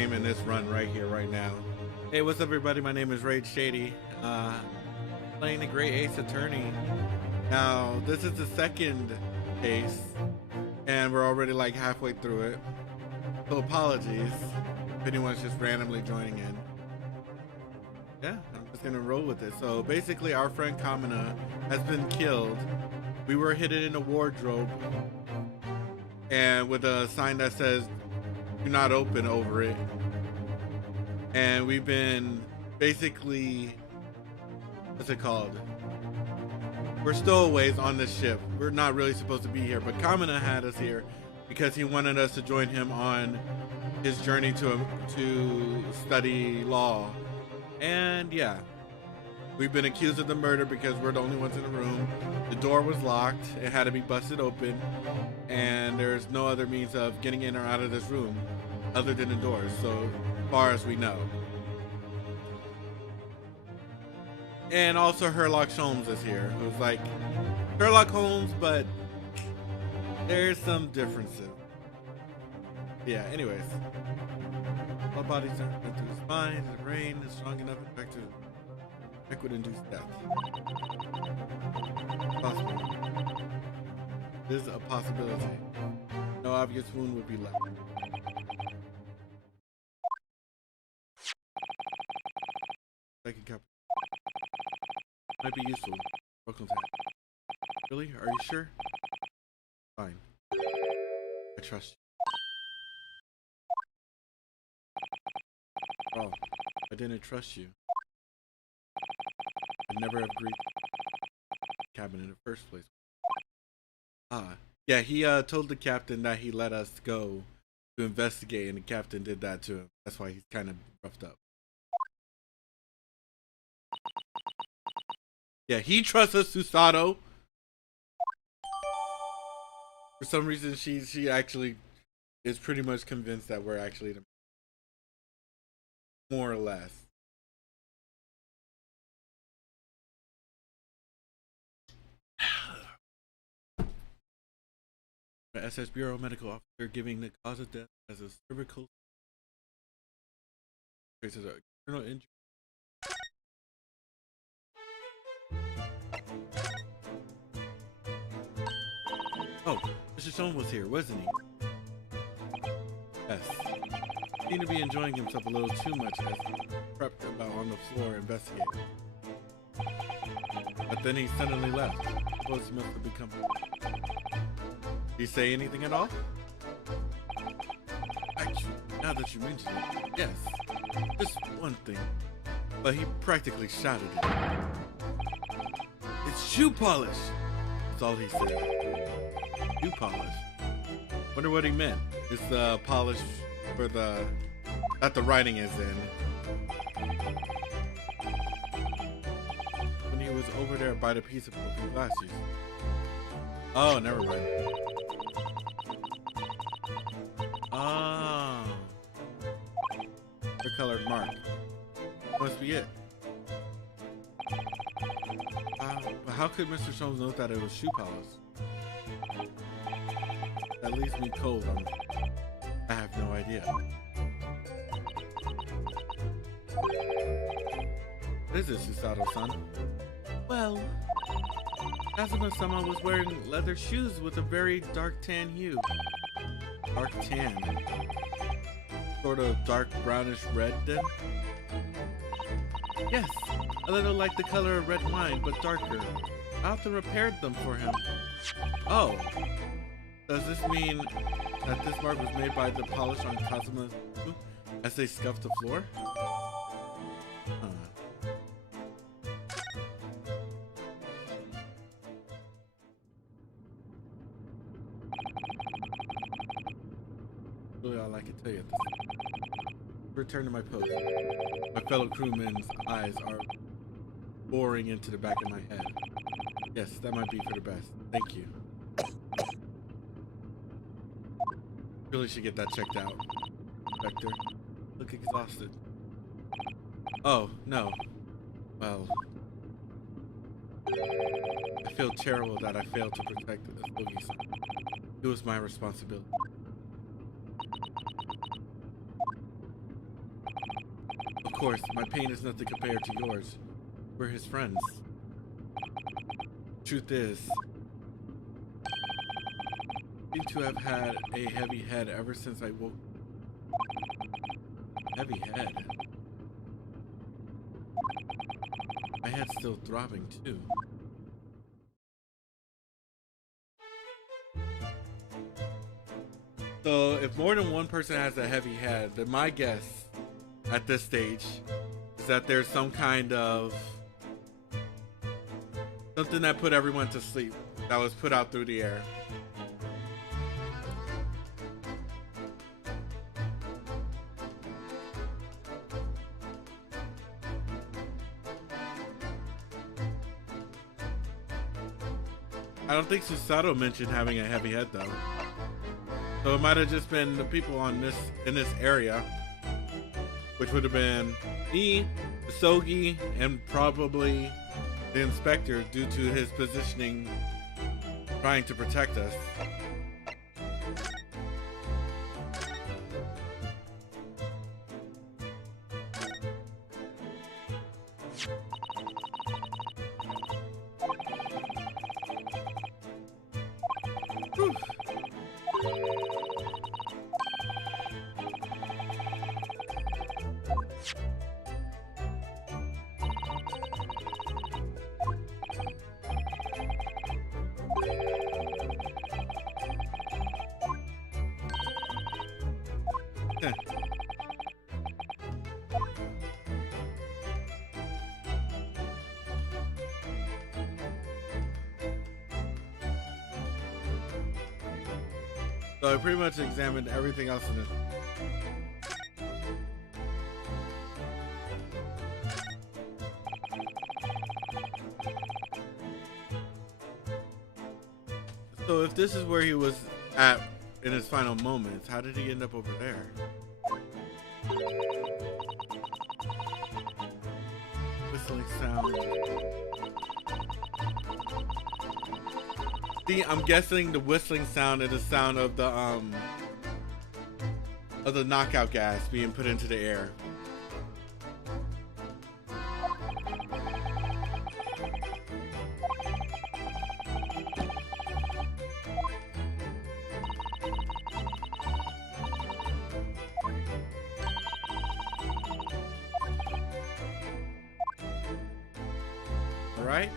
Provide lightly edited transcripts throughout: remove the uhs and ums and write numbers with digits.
game in this run right here, right now. Hey, what's up, everybody? My name is Raid Shady, playing the Great Ace Attorney. Now, this is the second case, and we're already like halfway through it. So apologies if anyone's just randomly joining in. Yeah, I'm just gonna roll with it. So basically, our friend Kamina has been killed. We were hidden in a wardrobe, and with a sign that says "Do not open" over it. And we've been basically, what's it called? We're stowaways on this ship. We're not really supposed to be here, but Kamina had us here because he wanted us to join him on his journey to study law. And yeah, we've been accused of the murder because we're the only ones in the room. The door was locked. It had to be busted open. And there's no other means of getting in or out of this room other than the doors, so far as we know. And also Sherlock Holmes is here, who's like Sherlock Holmes, but there's some differences. Yeah, anyways. All bodies are went through the spine, the brain is strong enough effect would induce death. Possible. This is a possibility. No obvious wound would be left. Second cup. Might be useful. Welcome to that. Really? Are you sure? Fine. I trust you. Oh, I didn't trust you. I'd never have agreed to cabin in the first place. Ah, yeah, he told the captain that he let us go to investigate, and the captain did that to him. That's why he's kind of roughed up. Yeah, he trusts us, Susato. For some reason, she actually is pretty much convinced that we're actually the, more or less. The SS Bureau medical officer giving the cause of death as a cervical traces of external injury. Oh, Mr. Stone was here, wasn't he? Yes. He seemed to be enjoying himself a little too much as he prepped about on the floor investigating. But then he suddenly left. I suppose he must have become... Did he say anything at all? Actually, now that you mention it, yes. Just one thing. But he practically shouted it. It's shoe polish! That's all he said. Shoe polish. Wonder what he meant. It's the polish for the... that the writing is in. When he was over there by the piece of broken glasses. Oh, never mind. Ah. The colored mark. Must be it. But how could Mr. Soames know that it was shoe polish? That leaves me cold. I have no idea. What is this, Susato-san? Well, Kazuma-sama was wearing leather shoes with a very dark tan hue. Dark tan? Sort of dark brownish red then? Yes, a little like the color of red wine, but darker. I often repaired them for him. Oh. Does this mean that this mark was made by the polish on Kazuma's shoe as they scuffed the floor? Really all I can tell you at this time. Return to my post. My fellow crewmen's eyes are boring into the back of my head. Yes, that might be for the best. Thank you. Really should get that checked out. Inspector, look exhausted. Oh, no. Well, I feel terrible that I failed to protect this boogie. It was my responsibility. course, my pain is nothing compared to yours. We're his friends. Truth is, I seem to have had a heavy head ever since I woke. Heavy head? My head's still throbbing too. So if more than one person has a heavy head, then my guess at this stage is that there's some kind of something that put everyone to sleep that was put out through the air. I don't think Susato mentioned having a heavy head though. So it might have just been the people on in this area, which would have been me, the Sogi, and probably the inspector due to his positioning trying to protect us. Whew. So I pretty much examined everything else in it. So if this is where he was at in his final moments, how did he end up over there? Whistling sound. See, I'm guessing the whistling sound is the sound of the knockout gas being put into the air. All right.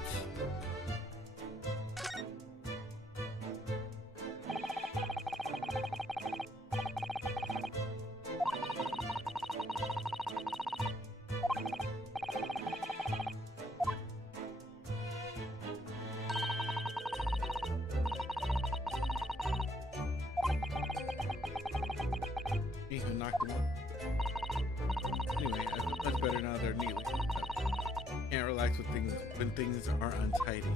Who knocked them up. Anyway, I feel much better now they're neatly. Can't relax with things when things are untidy.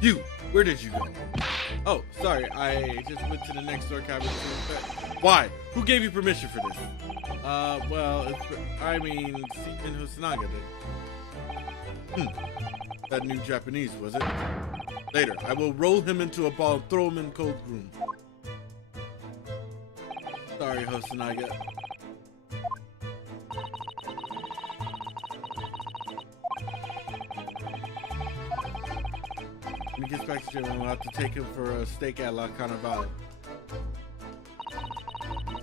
You! Where did you go? Oh, sorry, I just went to the next door cabin to inspect. Why? Who gave you permission for this? Well, Seaman Hosanaga did. That new Japanese, was it? Later, I will roll him into a ball and throw him in cold room. Sorry, Hosanaga. When he gets back to Japan, we'll have to take him for a steak at La Carnival.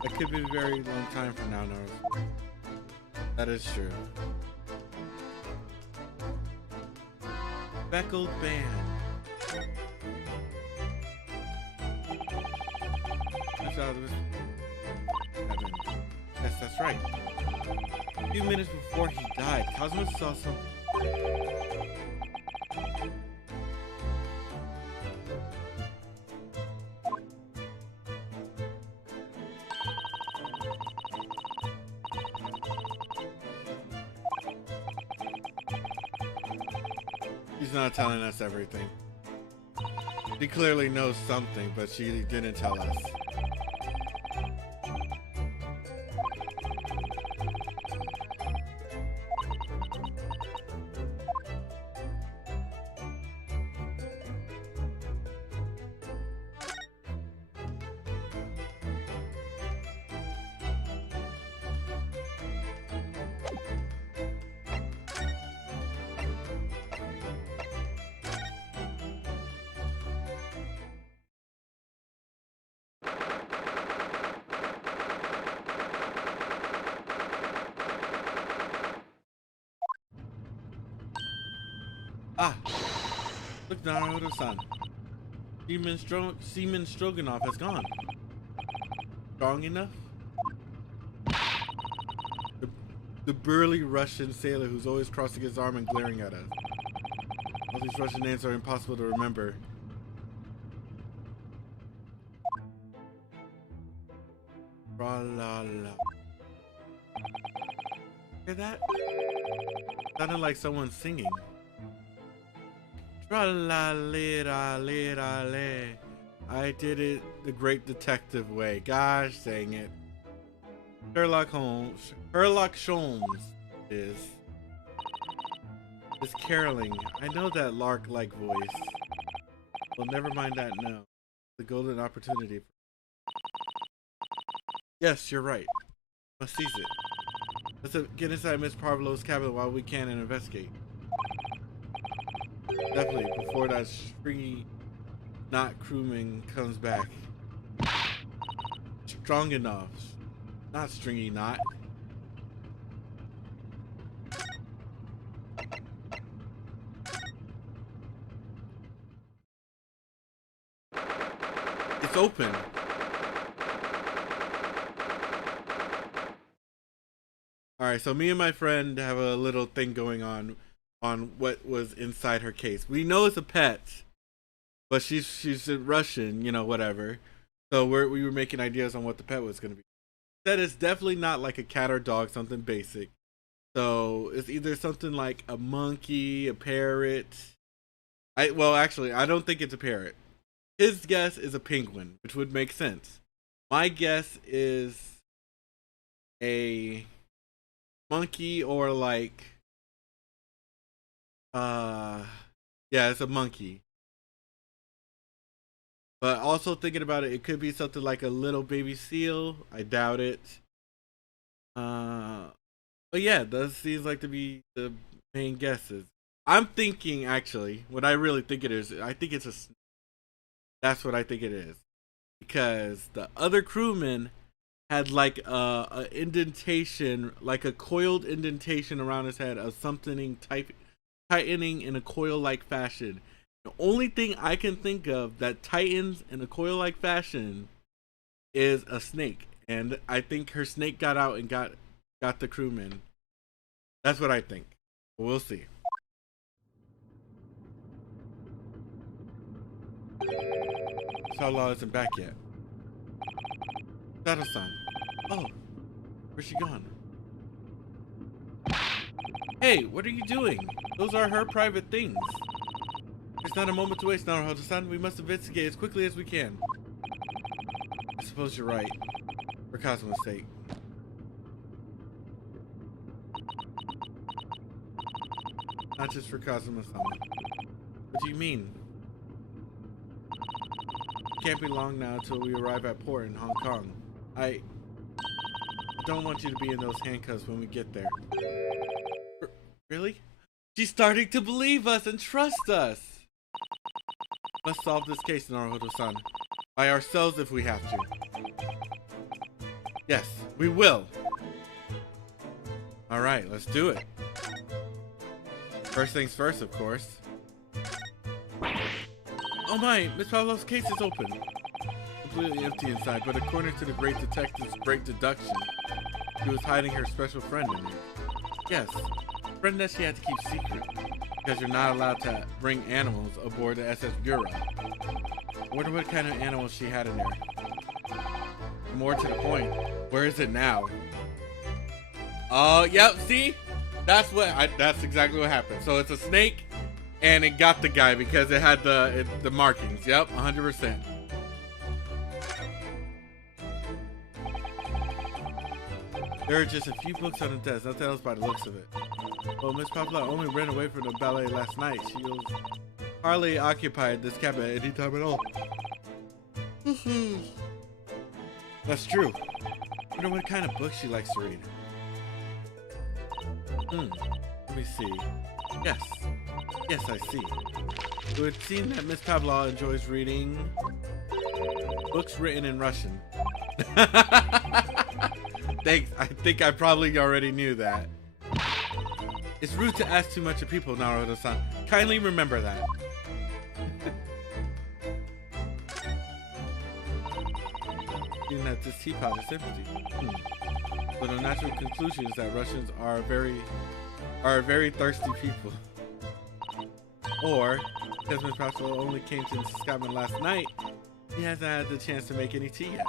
That could be a very long time from now, Naruto. That is true. Speckled band. Yes, that's right. A few minutes before he died, Cosmos saw some. She's not telling us everything. She clearly knows something, but she didn't tell us. Ah, look, Naruto-san. Seaman Stroganoff has gone. Strong enough? The burly Russian sailor who's always crossing his arm and glaring at us. All these Russian names are impossible to remember. Tra-la-la. Hear that? Sounded like someone singing. Tra-la-li-ra-li-ra-li. I did it the great detective way. Gosh dang it. Sherlock Holmes is caroling. I know that lark-like voice. Well, never mind that now. The golden opportunity. Yes, you're right. Must seize it. Let's get inside Miss Parvolo's cabin while we can and investigate. Definitely, before that stringy knot crewman comes back. Strong enough. Not stringy knot. It's open. Alright, so me and my friend have a little thing going on what was inside her case. We know it's a pet, but she's Russian, you know, whatever. So we were making ideas on what the pet was going to be. That is definitely not like a cat or dog, something basic. So it's either something like a monkey, a parrot. Well, actually, I don't think it's a parrot. His guess is a penguin, which would make sense. My guess is a monkey or like, yeah, it's a monkey. But also thinking about it, it could be something like a little baby seal. I doubt it. But yeah, that seems like to be the main guesses. I'm thinking, actually, what I really think it is, I think it's a snake. That's what I think it is. Because the other crewman had like a indentation, like a coiled indentation around his head of something tightening in a coil-like fashion. The only thing I can think of that tightens in a coil-like fashion is a snake. And I think her snake got out and got the crewman. That's what I think. We'll see. Saw isn't back yet. Sato-san. Oh, where's she gone? Hey, what are you doing? Those are her private things. There's not a moment to waste, Naruto-san. We must investigate as quickly as we can. I suppose you're right. For Kazuma's sake. Not just for Kazuma-sama. What do you mean? It can't be long now until we arrive at port in Hong Kong. I don't want you to be in those handcuffs when we get there. Really? She's starting to believe us and trust us! Let's solve this case, Naruto-san. By ourselves if we have to. Yes, we will! Alright, let's do it. First things first, of course. Oh my, Miss Pavlov's case is open. Completely empty inside, but according to the great detective's great deduction, she was hiding her special friend in here. Yes, a friend that she had to keep secret, because you're not allowed to bring animals aboard the SS Bureau. I wonder what kind of animals she had in there. More to the point, where is it now? Oh, yep, see? That's exactly what happened. So it's a snake, and it got the guy because it had the markings. Yep, 100%. There are just a few books on the desk, nothing else by the looks of it. Well, Miss Pavlova only ran away from the ballet last night. She was hardly occupied this cabin at any time at all. That's true. I wonder what kind of books she likes to read. Let me see. Yes, I see. It would seem that Miss Pavlova enjoys reading books written in Russian. Thanks. I think I probably already knew that. It's rude to ask too much of people, Naruto-san. Kindly remember that. Seeing that this teapot is empty. So the natural conclusion is that Russians are very thirsty people. Or, because Miss Pascal only came to Scotland last night, he hasn't had the chance to make any tea yet.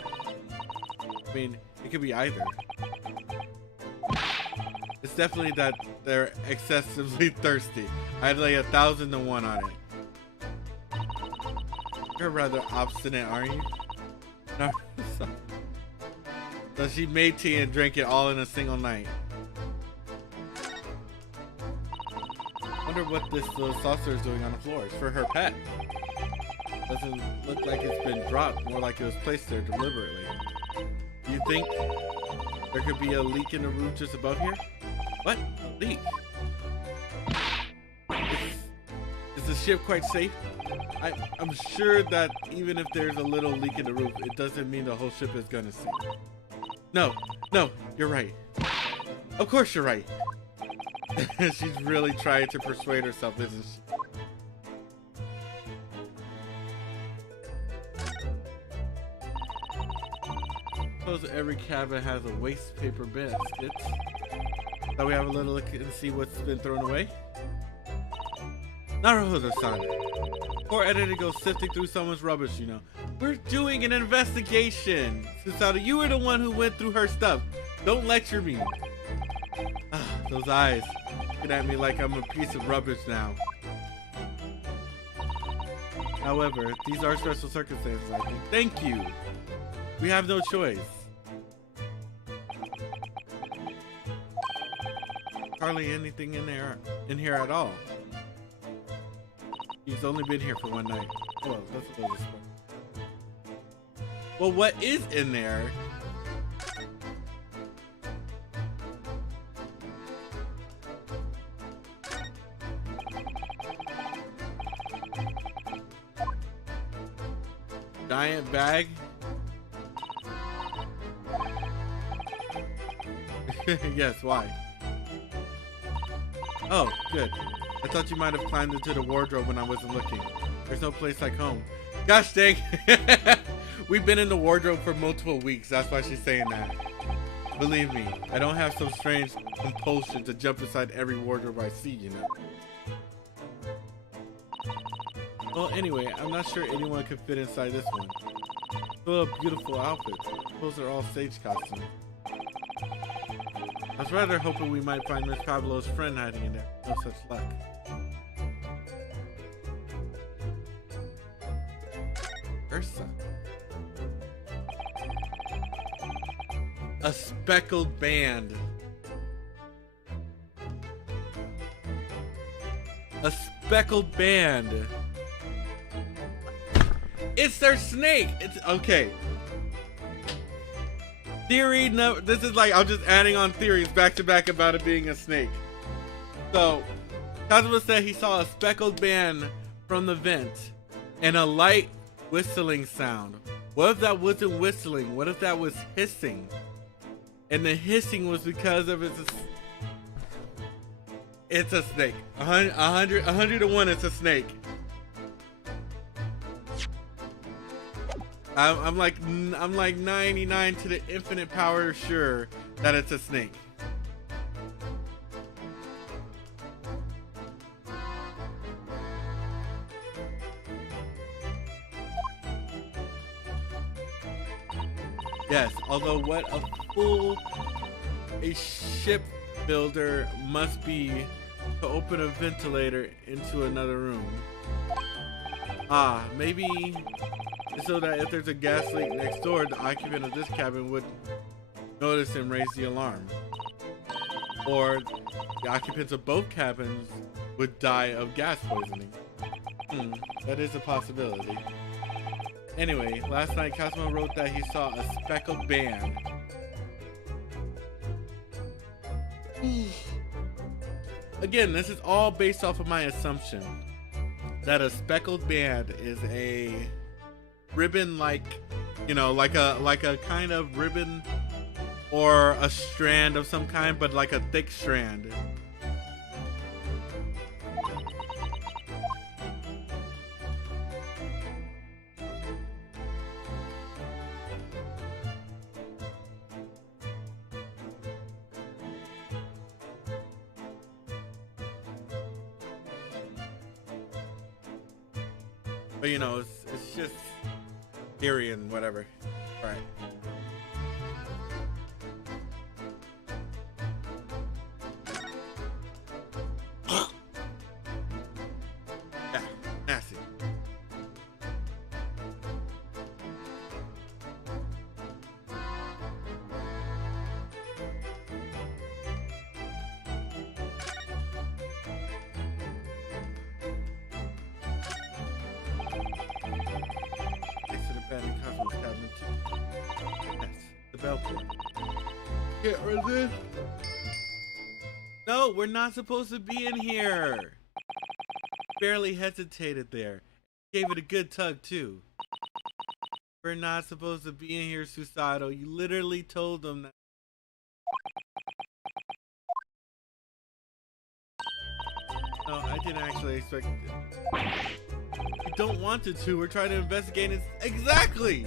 I mean, it could be either. It's definitely that they're excessively thirsty. I'd lay 1,000 to 1 on it. You're rather obstinate, aren't you? No. So she made tea and drank it all in a single night. Wonder what this little saucer is doing on the floor. It's for her pet. Doesn't look like it's been dropped, more like it was placed there deliberately. Do you think there could be a leak in the roof just above here? What? A leak? Is the ship quite safe? I'm sure that even if there's a little leak in the roof, it doesn't mean the whole ship is gonna sink. No, you're right. Of course you're right. She's really trying to persuade herself, isn't she? Suppose every cabin has a waste paper basket. So we have a little look and see what's been thrown away. Naruto-san. Poor editor goes sifting through someone's rubbish, you know. We're doing an investigation. Susato, you were the one who went through her stuff. Don't lecture me. Those eyes looking at me like I'm a piece of rubbish now. However, these are special circumstances, I think. Thank you. We have no choice. Hardly anything in here at all. He's only been here for one night. Well, that's a little disappointing. Well, what is in there? Giant bag? Yes, why? Oh, good. I thought you might have climbed into the wardrobe when I wasn't looking. There's no place like home. Gosh dang. We've been in the wardrobe for multiple weeks. That's why she's saying that. Believe me, I don't have some strange compulsion to jump inside every wardrobe I see, you know. Well, anyway, I'm not sure anyone could fit inside this one. Full of beautiful outfits. Those are all stage costumes. I was rather hoping we might find Miss Pablo's friend hiding in there. No such luck. Ursa. A speckled band. A speckled band. It's their snake. It's okay. Theory no, this is like I'm just adding on theories back to back about it being a snake. So Kazuma said he saw a speckled band from the vent and a light whistling sound. What if that wasn't whistling? What if that was hissing? And the hissing was because of it's a snake. 100 to 1 it's a snake. I'm like 99 to the infinite power sure that it's a snake. Yes, although what a fool a shipbuilder must be to open a ventilator into another room. Ah, maybe so that if there's a gas leak next door, the occupant of this cabin would notice and raise the alarm. Or the occupants of both cabins would die of gas poisoning. That is a possibility. Anyway, last night Cosmo wrote that he saw a speckled band. Again, this is all based off of my assumption that a speckled band is a ribbon, like, you know, like a kind of ribbon or a strand of some kind, but like a thick strand. But you know, it's just theory and whatever. All right. Yeah, nasty. Next to the bed and Cosmo's cabinet too. Yes, the bell cord. Can't resist. No, we're not supposed to be in here. Barely hesitated there. Gave it a good tug too. We're not supposed to be in here, Susato. You literally told them that. No, I didn't actually expect it. We don't want it to. We're trying to investigate it. Exactly!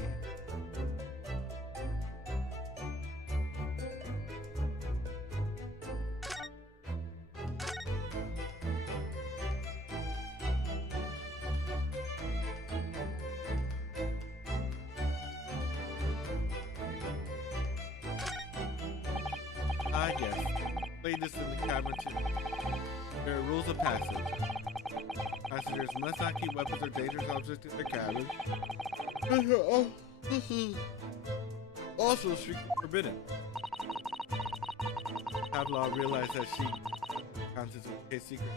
I guess. Play this in the cabin too. There are rules of passage. Passengers must not keep weapons or dangerous objects in their cabin. This is also strictly forbidden. Pavlov realized that she counted as a secret.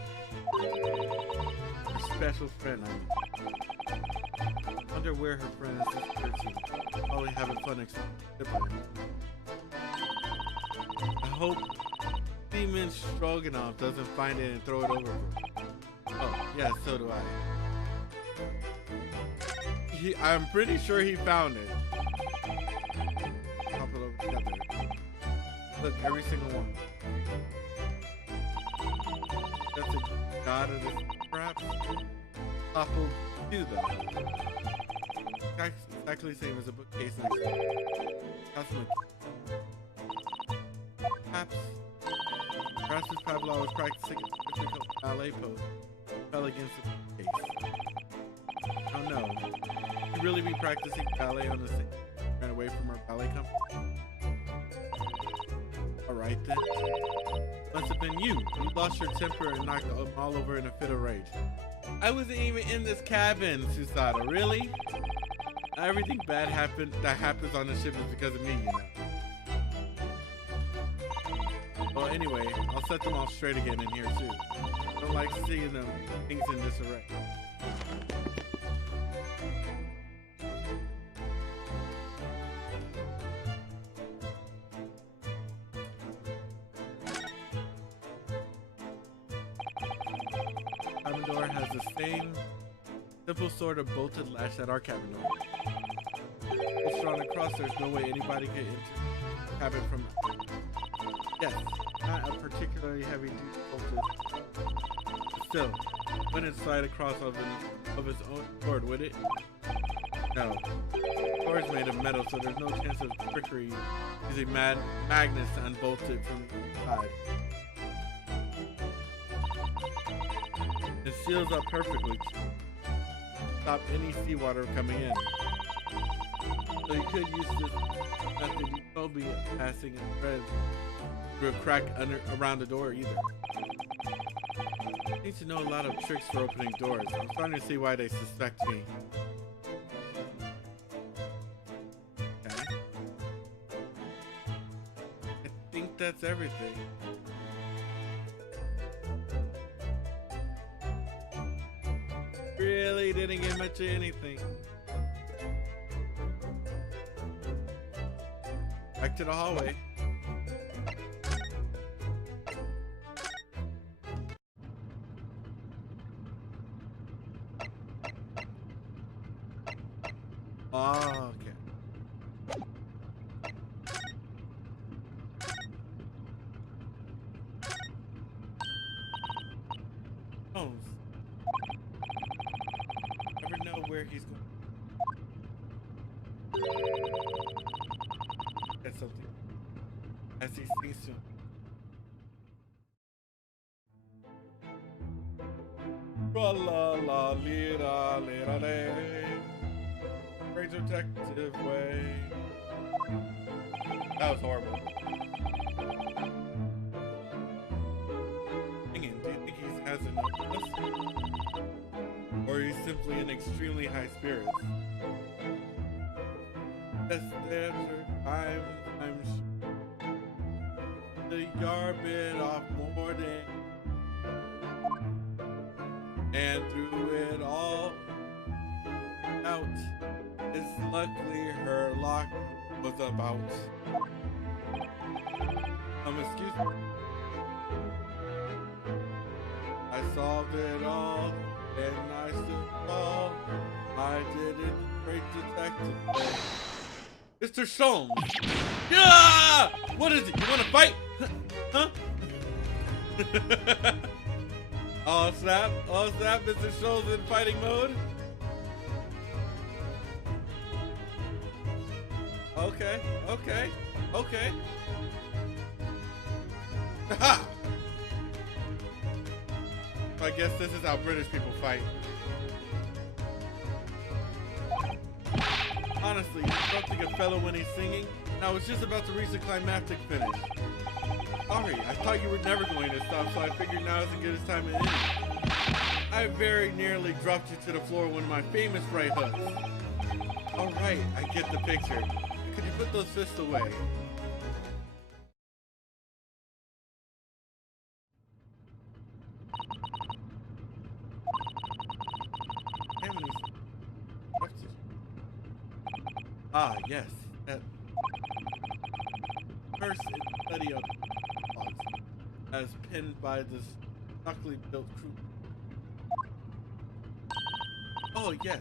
Her special friend, I wonder where her friend is disappeared to. Probably having fun exploring. I hope Demon Stroganoff doesn't find it and throw it over. Oh, yeah, so do I. I'm pretty sure he found it. Pop it over together. Look, every single one. That's a god of this, perhaps? Toppled too, though. Exactly the same as a bookcase next to it. Cosmic. Perhaps this Pavlov was practicing a difficult ballet pose. Fell against the case. Oh no. Could really be practicing ballet on the same. Ran away from our ballet company. Alright then. Must have been you. You lost your temper and knocked them all over in a fit of rage. I wasn't even in this cabin, Susato. Really? Everything bad that happens on the ship is because of me, you know. Well, anyway, I'll set them all straight again in here too. I don't like seeing them things in disarray. Cabin door has the same simple sort of bolted latch that our cabin door. It's drawn across. There's no way anybody could enter the cabin from. Yes, not a particularly heavy duty bolted. Still, wouldn't slide across of its own cord, would it? No. The door is made of metal, so there's no chance of trickery using magnets to unbolt it from the inside. It seals up perfectly to stop any seawater coming in. So you could use this method. You won't be passing a thread through a crack around the door either. I need to know a lot of tricks for opening doors. I'm starting to see why they suspect me. Okay. I think that's everything. Really didn't get much of anything. Back to the hallway. Oh, okay. Holmes. Never know where he's going. Get something. As he sees to. La la la la la la. Great detective way. That was horrible. Singing, do you think he has enough of us? Or he's simply in extremely high spirits? Yes, there are times I'm sure the yard bit off more than, and through it all out, it's luckily her lock was about. Excuse me. I solved it all, and I stood tall. I did it, great detective. Mr. Sholmes! Yeah! What is it? You want to fight? Huh? Oh snap! Oh snap! Mr. Sholmes in fighting mode. Okay, okay, okay. Ha! I guess this is how British people fight. Honestly, interrupting a fellow when he's singing, and I was just about to reach the climactic finish. Sorry, I thought you were never going to stop, so I figured now is as good as time as any. I very nearly dropped you to the floor with one of my famous right hooks. Alright, I get the picture. Could you put those fists away? Ah, yes. That first study of as pinned by this stuckily built crew. Oh, yes.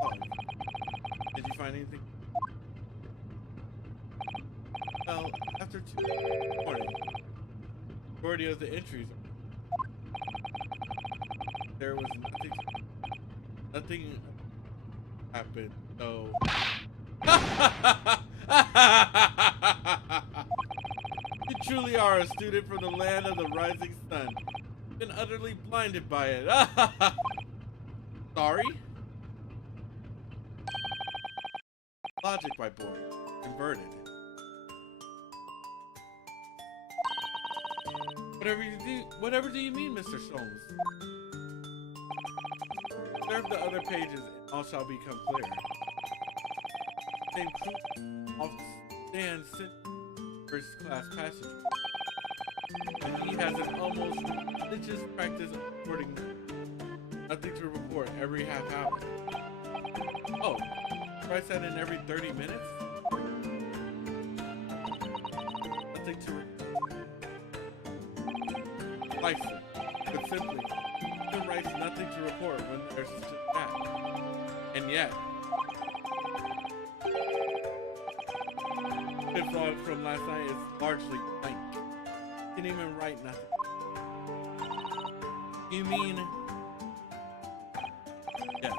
Oh. Did you find anything? Well, after 2 morning, majority of the entries, there was nothing happened, so. You truly are a student from the land of the rising sun. Been utterly blinded by it. Sorry? Logic, my boy. Converted. Whatever do you mean, Mr. Sholmes? Observe the other pages and all shall become clear. Same crew off stand first class passenger. And he has an almost religious practice of reporting nothing to report every half hour. Oh, try that in every 30 minutes? Nothing to report. License, but simply, he writes nothing to report when there's just that. And yet, his log from last night is largely blank. He didn't even write nothing. You mean? Yes.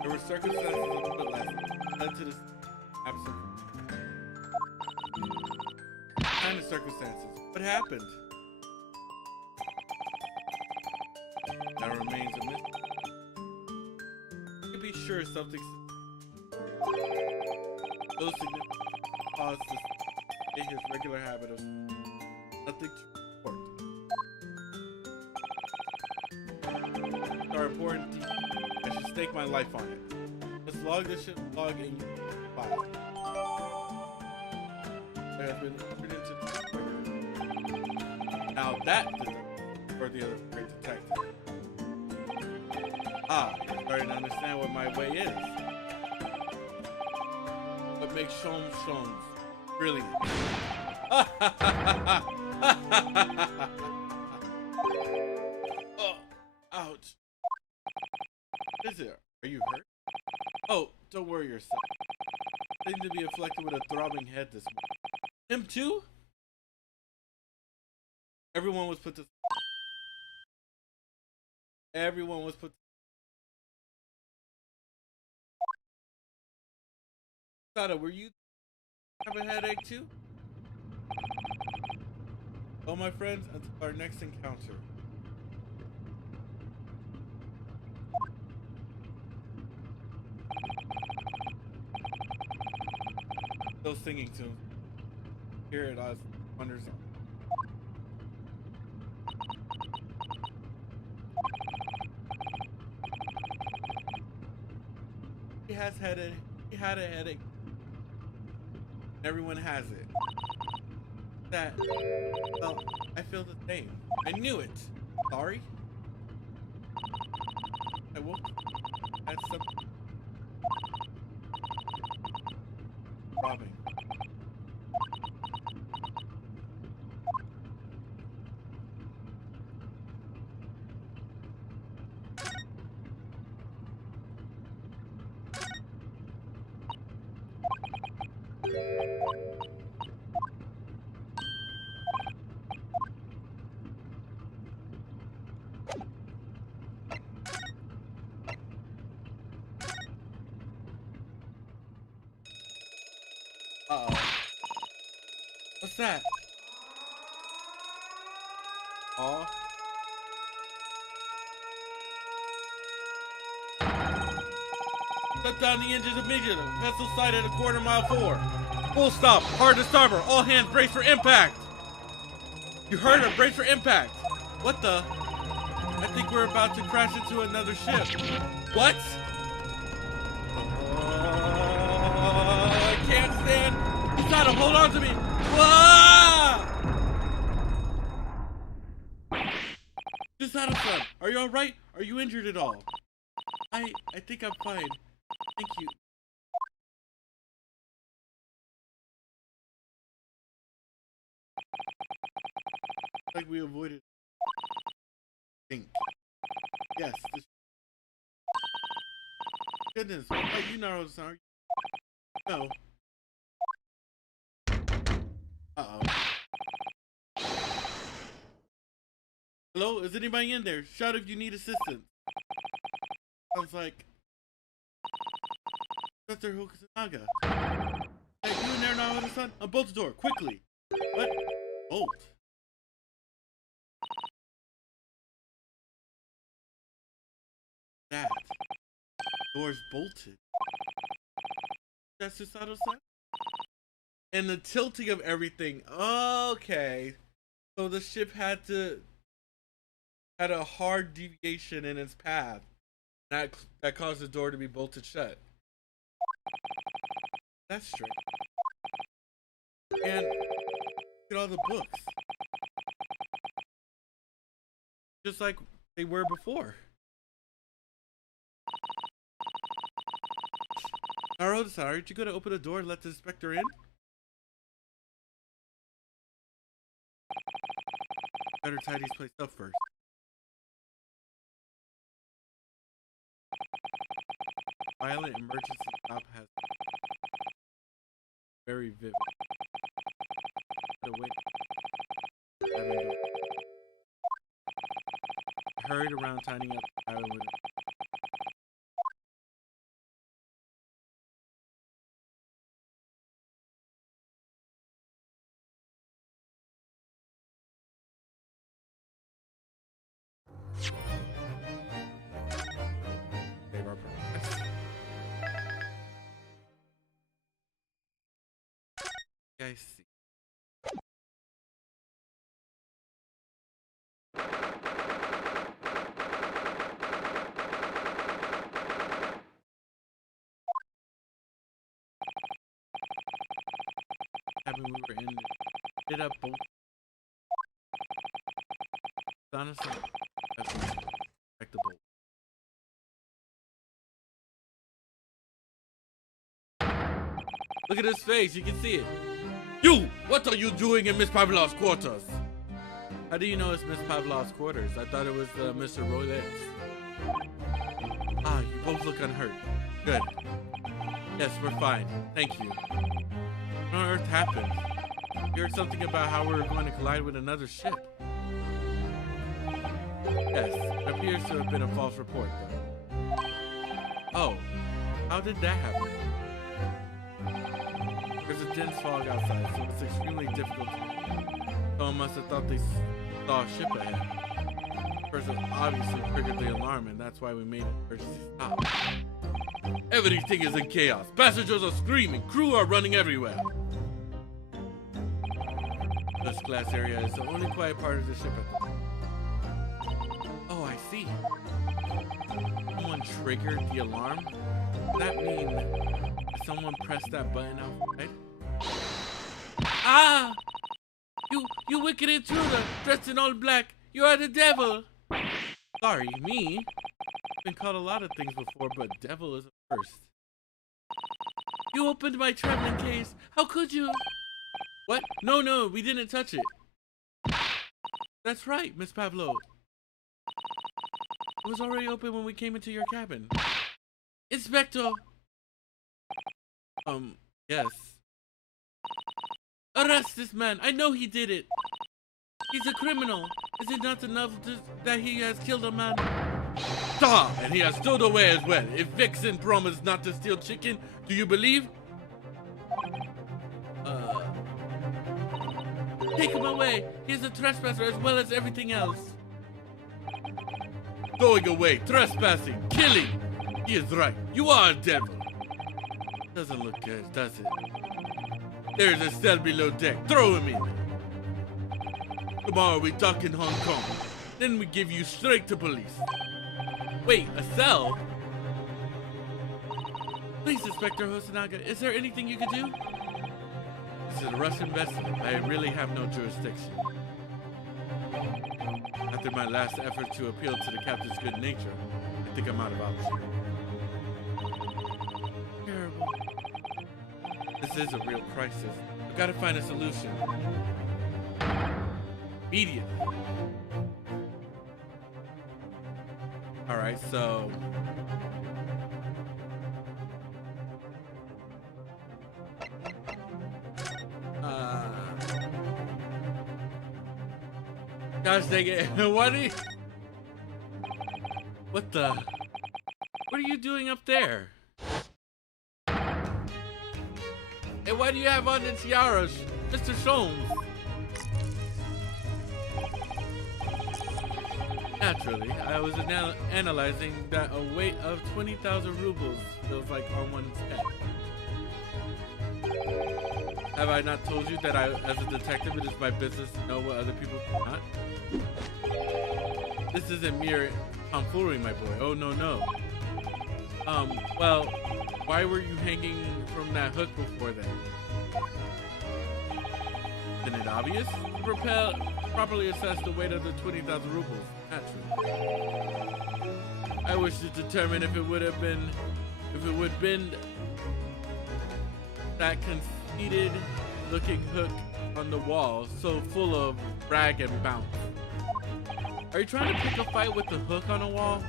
There were circumstances of the last night led to this absence. What kind of circumstances? What happened? That remains a mystery. You can be sure something. Those significant cause to in his regular habit of nothing to report. Are important deep. I should stake my life on it. Let's log this shit log in file. There has been entered into. Now that is for the other great detective. Ah, you're starting to understand what my way is. What makes Sholmes Sholmes brilliant. Oh, ouch. What is it? Are you hurt? Oh, don't worry yourself. I seem to be afflicted with a throbbing head this morning. Him too? Everyone was put to. Everyone was put. Sada, were you have a headache too? Oh, my friends, until our next encounter. Still singing to him. Hear it as wonders. He had a headache. Everyone has it. Well, I feel the same. I knew it. Sorry. I woke. Had some robbing. Uh-oh. What's that? Oh. Shut down the engines immediately. Vessel sighted at quarter mile 4. Full stop. Hard to starboard. All hands brace for impact. You heard her. Brace for impact. What the? I think we're about to crash into another ship. What? I can't stand. Saddle, hold on to me. Just Saddle son, are you all right? Are you injured at all? I think I'm fine. Thank you. Like we avoided. Think. Yes. Goodness, what you know, sorry. No. Uh-oh. Hello? Is anybody in there? Shout if you need assistance. Sounds like Dr. Hokusanaga. Hey, you in there now, son? Unbolt the door, quickly. What? Bolt? That. Door's bolted. That's Susato-san? And the tilting of everything. Okay. So the ship had a hard deviation in its path. That caused the door to be bolted shut. That's strange. And look at all the books. Just like they were before. Naruto-san, aren't you gonna open the door and let the inspector in? Better tidy this place up first. Violent emergency stop has very vivid. I hurried around tidying up the island window. Save our progress. I see. Cabin we were in. Did up bolt. Honestly, that's back the bolt. Look at his face, you can see it. You! What are you doing in Miss Pavlov's quarters? How do you know it's Miss Pavlov's quarters? I thought it was Mr. Rolex. Ah, you both look unhurt. Good. Yes, we're fine. Thank you. What on earth happened? You heard something about how we were going to collide with another ship. Yes, it appears to have been a false report, though. Oh, how did that happen? There's a dense fog outside, so it's extremely difficult to... Someone must have thought they saw a ship ahead. The person obviously triggered the alarm, and that's why we made an emergency stop. Everything is in chaos. Passengers are screaming. Crew are running everywhere. First class area is the only quiet part of the ship at the moment. Oh, I see. Someone triggered the alarm? Does that mean that someone pressed that button outside? Ah! You wicked intruder, dressed in all black. You are the devil. Sorry, me? I've been called a lot of things before, but devil is a first. You opened my traveling case. How could you? What? No, we didn't touch it. That's right, Miss Pablo. It was already open when we came into your cabin. Inspector! Yes. Arrest this man. I know he did it. He's a criminal. Is it not enough that he has killed a man? Stop! And he has stowed away as well. If Vixen promised not to steal chicken, do you believe? Take him away. He's a trespasser as well as everything else. Going away, trespassing, killing. He is right. You are a devil. Doesn't look good, does it? There's a cell below deck. Throw him in. Tomorrow we dock in Hong Kong. Then we give you straight to police. Wait, a cell? Please, Inspector Hosanaga, is there anything you can do? This is a Russian vessel. I really have no jurisdiction. After my last effort to appeal to the captain's good nature, I think I'm out of options. Terrible. This is a real crisis. I've got to find a solution. Immediately. Alright, so... Gosh dang it. What the? What are you doing up there? Hey, why do you have on the tiaras, Mr. Sholmes? Naturally, I was analyzing that a weight of 20,000 rubles feels like on one's head. Have I not told you that as a detective, it is my business to know what other people cannot? This isn't mere tomfoolery, my boy. Oh, no. Well, why were you hanging from that hook before then? Isn't it obvious? Properly assess the weight of the 20,000 rubles. Naturally. I wish to determine if it would bend that conceited looking hook on the wall so full of brag and bounce. Are you trying to pick a fight with the hook on a wall?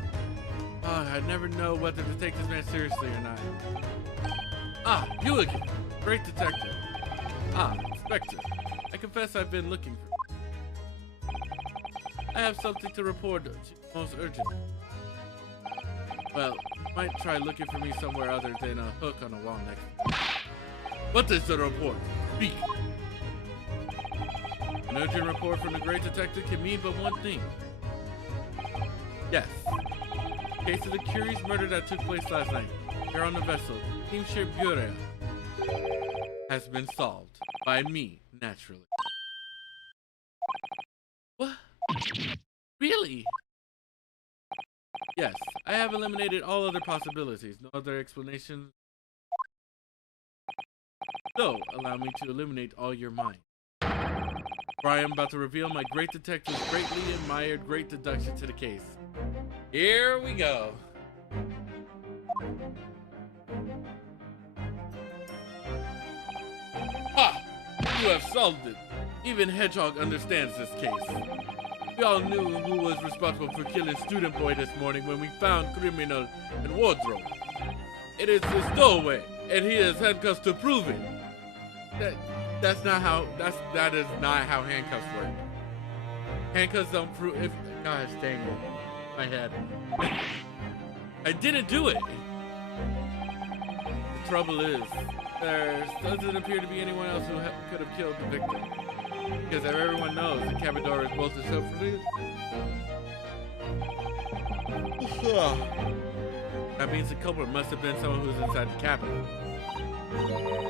I never know whether to take this man seriously or not. Ah, you again. Great detective. Ah, Inspector. I confess I've been looking for you. I have something to report to you, most urgent. Well, you might try looking for me somewhere other than a hook on a wall next to me. What is the report? Speak. An urgent report from the great detective can mean but one thing. Yes. The case of the curious murder that took place last night here on the vessel, Steamship Burea, has been solved. By me, naturally. What? Really? Yes, I have eliminated all other possibilities. No other explanations. So, allow me to eliminate all your mind. For I am about to reveal my great detective's greatly admired great deduction to the case. Here we go. Ha! You have solved it. Even Hedgehog understands this case. We all knew who was responsible for killing Student Boy this morning when we found criminal and wardrobe. It is the stowaway, and he is handcuffed to prove it. That is not how handcuffs work. Handcuffs don't prove if gosh dang it. My head. I didn't do it. The trouble is, there doesn't appear to be anyone else who could have killed the victim. Because everyone knows the cabin door is bolted shut for this. That means the culprit must have been someone who was inside the cabin.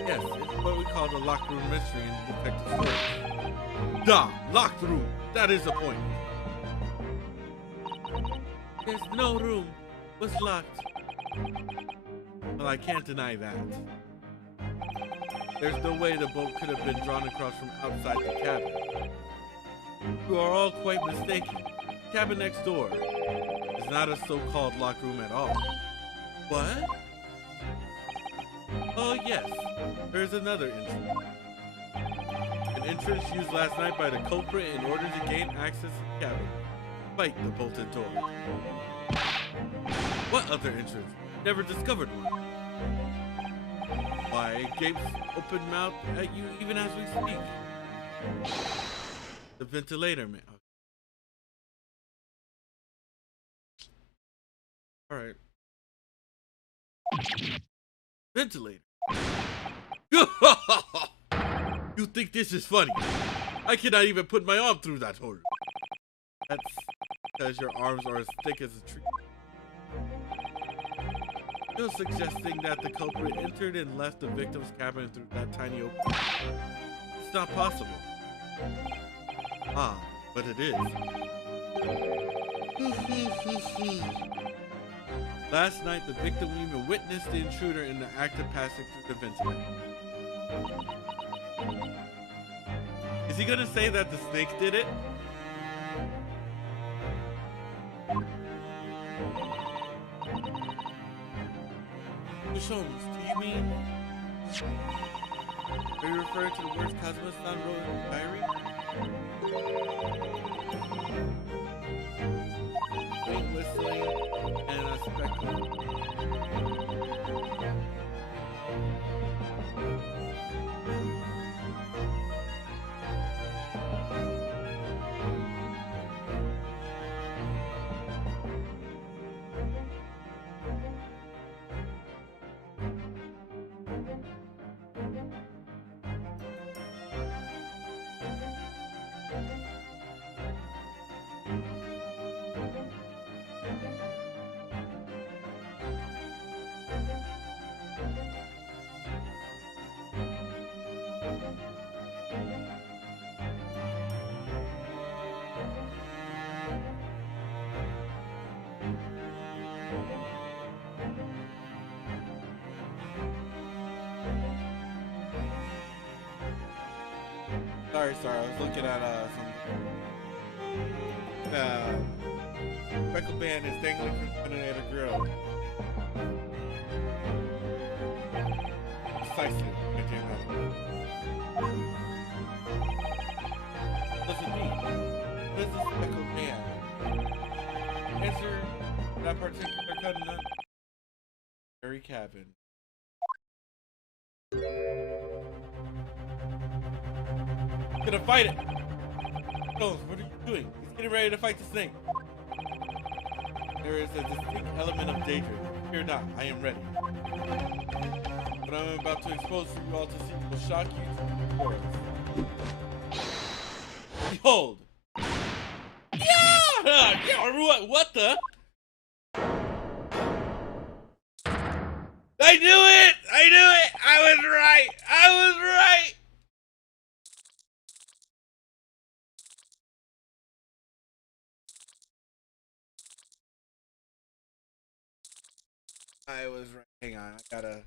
Yes, it's what we call the locked room mystery in detective stories. Duh! Locked room! That is the point. There's no room. Was locked. Well, I can't deny that. There's no way the boat could have been drawn across from outside the cabin. You are all quite mistaken. The cabin next door is not a so-called locked room at all. What? Oh yes, there is another entrance. An entrance used last night by the culprit in order to gain access to the cabin. Fight the bolted door. What other entrance? Never discovered one. Why, it gapes open mouth at you even as we speak. The ventilator, man. Alright. Ventilator. You think this is funny? I cannot even put my arm through that hole. That's because your arms are as thick as a tree. You're suggesting that the culprit entered and left the victim's cabin through that tiny opening. It's not possible. Ah, but it is. Last night, the victim even witnessed the intruder in the act of passing through the ventilator. Is he gonna say that the snake did it? Holmes, do you mean? Are you referring to the words Kazuma-san wrote in his diary? Faint whistling and a speckle. Sorry, I was looking at some Freckle Band is dangling from the at a grill. Precisely, listen me. What is this Freckle Band? Answer that particular covenant. Very cabin. Gonna fight it. Jones, what are you doing? He's getting ready to fight the snake. There is a distinct element of danger. Fear not, I am ready. What I'm about to expose for you all to see will shock you to the core. Behold! Yeah! What the? I knew it! I knew it! I was right! I was right! I was right. Hang on, I gotta.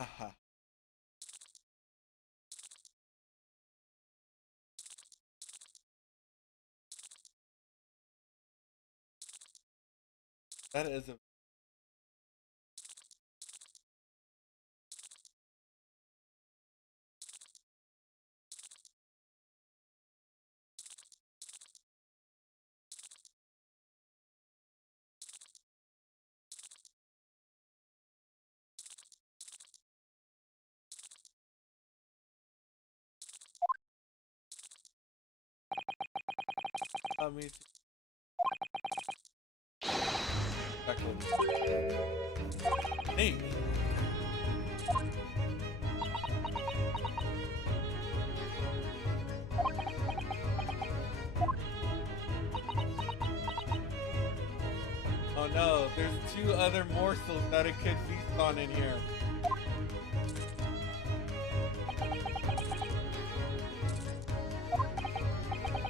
Haha. That is a me Hey. Oh no, there's 2 other morsels that it could feast on in here.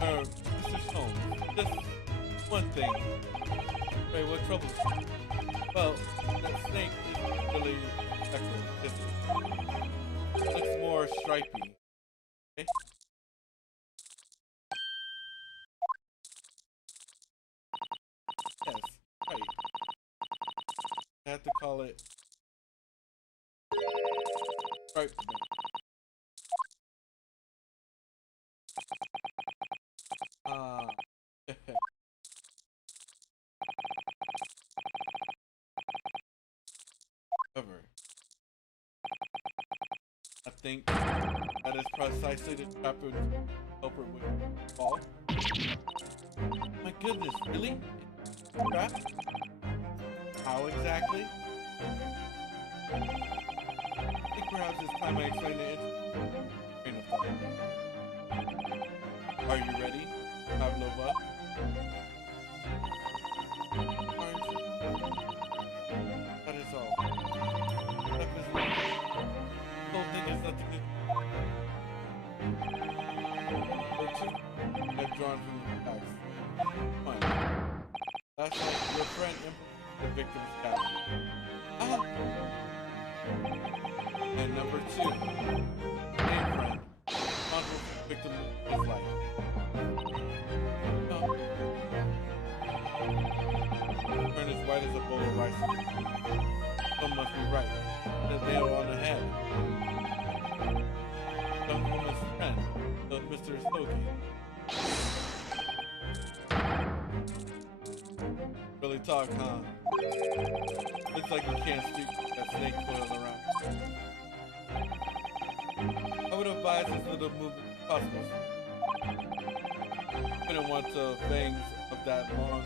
Mr. Holmes, just one thing. Wait, what trouble? Well, that snake isn't really speckled, is it? Looks more stripy. Okay? Yes, right. I have to call it striped snake. Ah. However, I think that is precisely the trap of culprit would fall. My goodness, really? Trap? How exactly? I think perhaps it's time I explain the train of thought. Are you ready, Pavlova? Aren't you? That is all. That is the whole thing is nothing to or two I've drawn from the facts. One. Last night, your friend implemented the victim's cabin. Ah! And number 2, same friend, responsible for the victim's life. Oh. Turn as white as a bowl of rice. One must be right. The nail on the head. Young woman's friend, Mr. Stokey. Really talk, huh? Looks like you can't speak that snake coiled around. I would advise as little movement as possible. You don't want the fangs of that long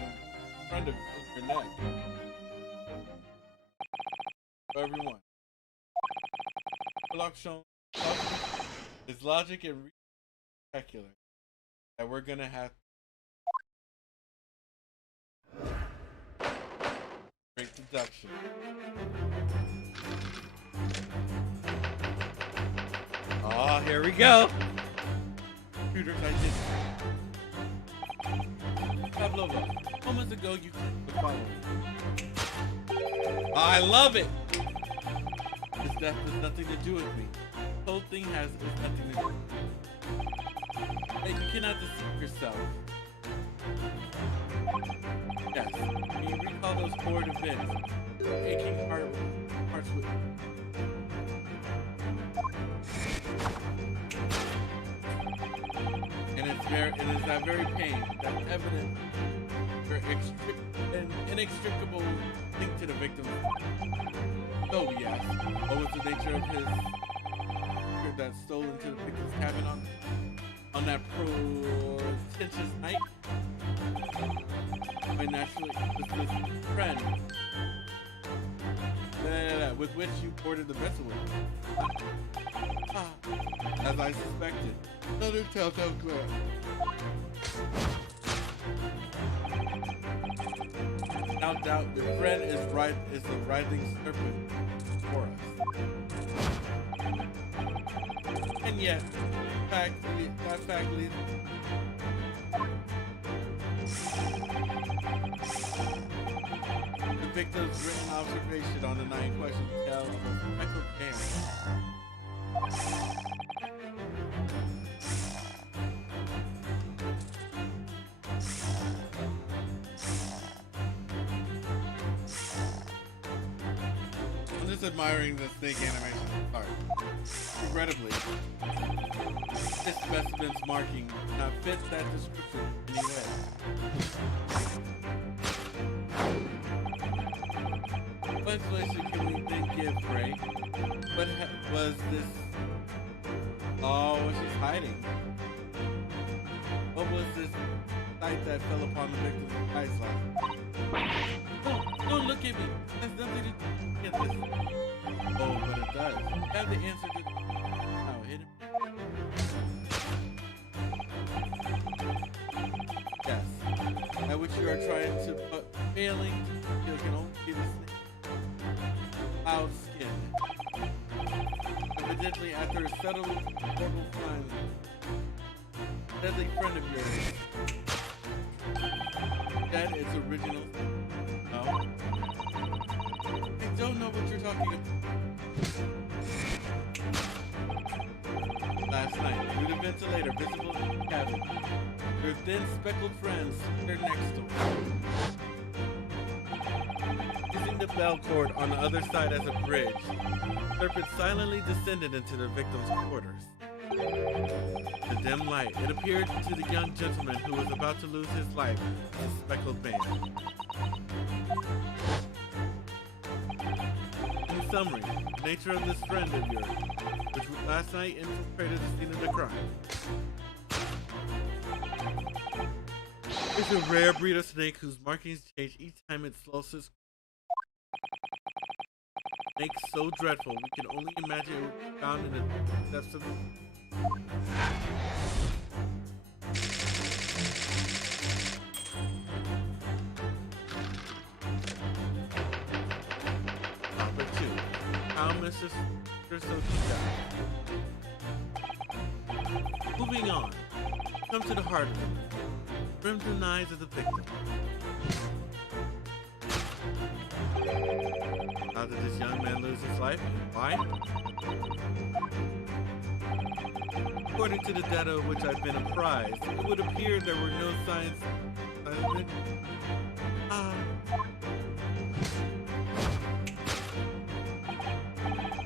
friend of your neck. For everyone. Sherlock shown is logic and spectacular that we're gonna have great deduction. Oh, here we go. Computers, I did. Pavlova, moments ago you clicked the following. I love it. This death has nothing to do with me. The whole thing has nothing to do with me. Hey, you cannot deceive yourself. Yes, can you recall those horrid events? Aching hearts with and it is that very pain, that evident, inextricable link to the victim. So we ask, what was the nature of his that stole into the victim's cabin on that pretentious night? When naturally, this friend with which you boarded the vessel with. As I suspected. Another telltale clue. Without doubt, the friend is the writhing serpent for us. And yet, that fact leads the victim's written observation on the night in question tells of a speckled band. I'm just admiring the snake animation art. Regrettably, this specimen's marking does not fit that description in any way. What explanation can we then give, Ray? What was this? Oh, what she's hiding? What was this sight that fell upon the victim's eyes like? Don't look at me. That's nothing to do with this. Oh, but it does. You have the answer to how it hit him. Yes. At which you are trying to, but failing to kill can only be the snake. Out skin. Evidently, after a settled mortal crime, deadly friend of yours. That is original. No. I don't know what you're talking about. Last night, through the ventilator, visible in the cabin, your thin speckled friends stood next door. Using the bell cord on the other side as a bridge, the serpent silently descended into the victim's quarters. The dim light, it appeared to the young gentleman who was about to lose his life as a speckled band. In summary, the nature of this friend of yours, which last night infiltrated the scene of the crime. It's a rare breed of snake whose markings change each time it slows its snake so dreadful we can only imagine it would be found in the depths of the Number 2. How Mr. Sochi died. Moving on. Come to the heart of it. Crimson eyes of the victim. How did this young man lose his life? Why? According to the data of which I've been apprised, it would appear there were no signs of it.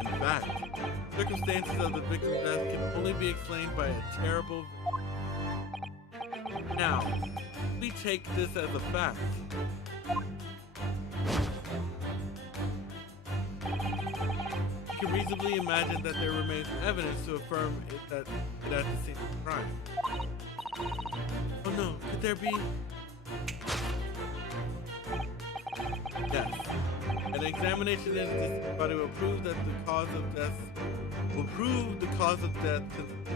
In fact, circumstances of the victim's death can only be explained by a terrible. Now, we take this as a fact. You can reasonably imagine that there remains evidence to affirm that it at the scene of the crime. Oh no, could there be? Yes. An examination into this body will prove that the cause of death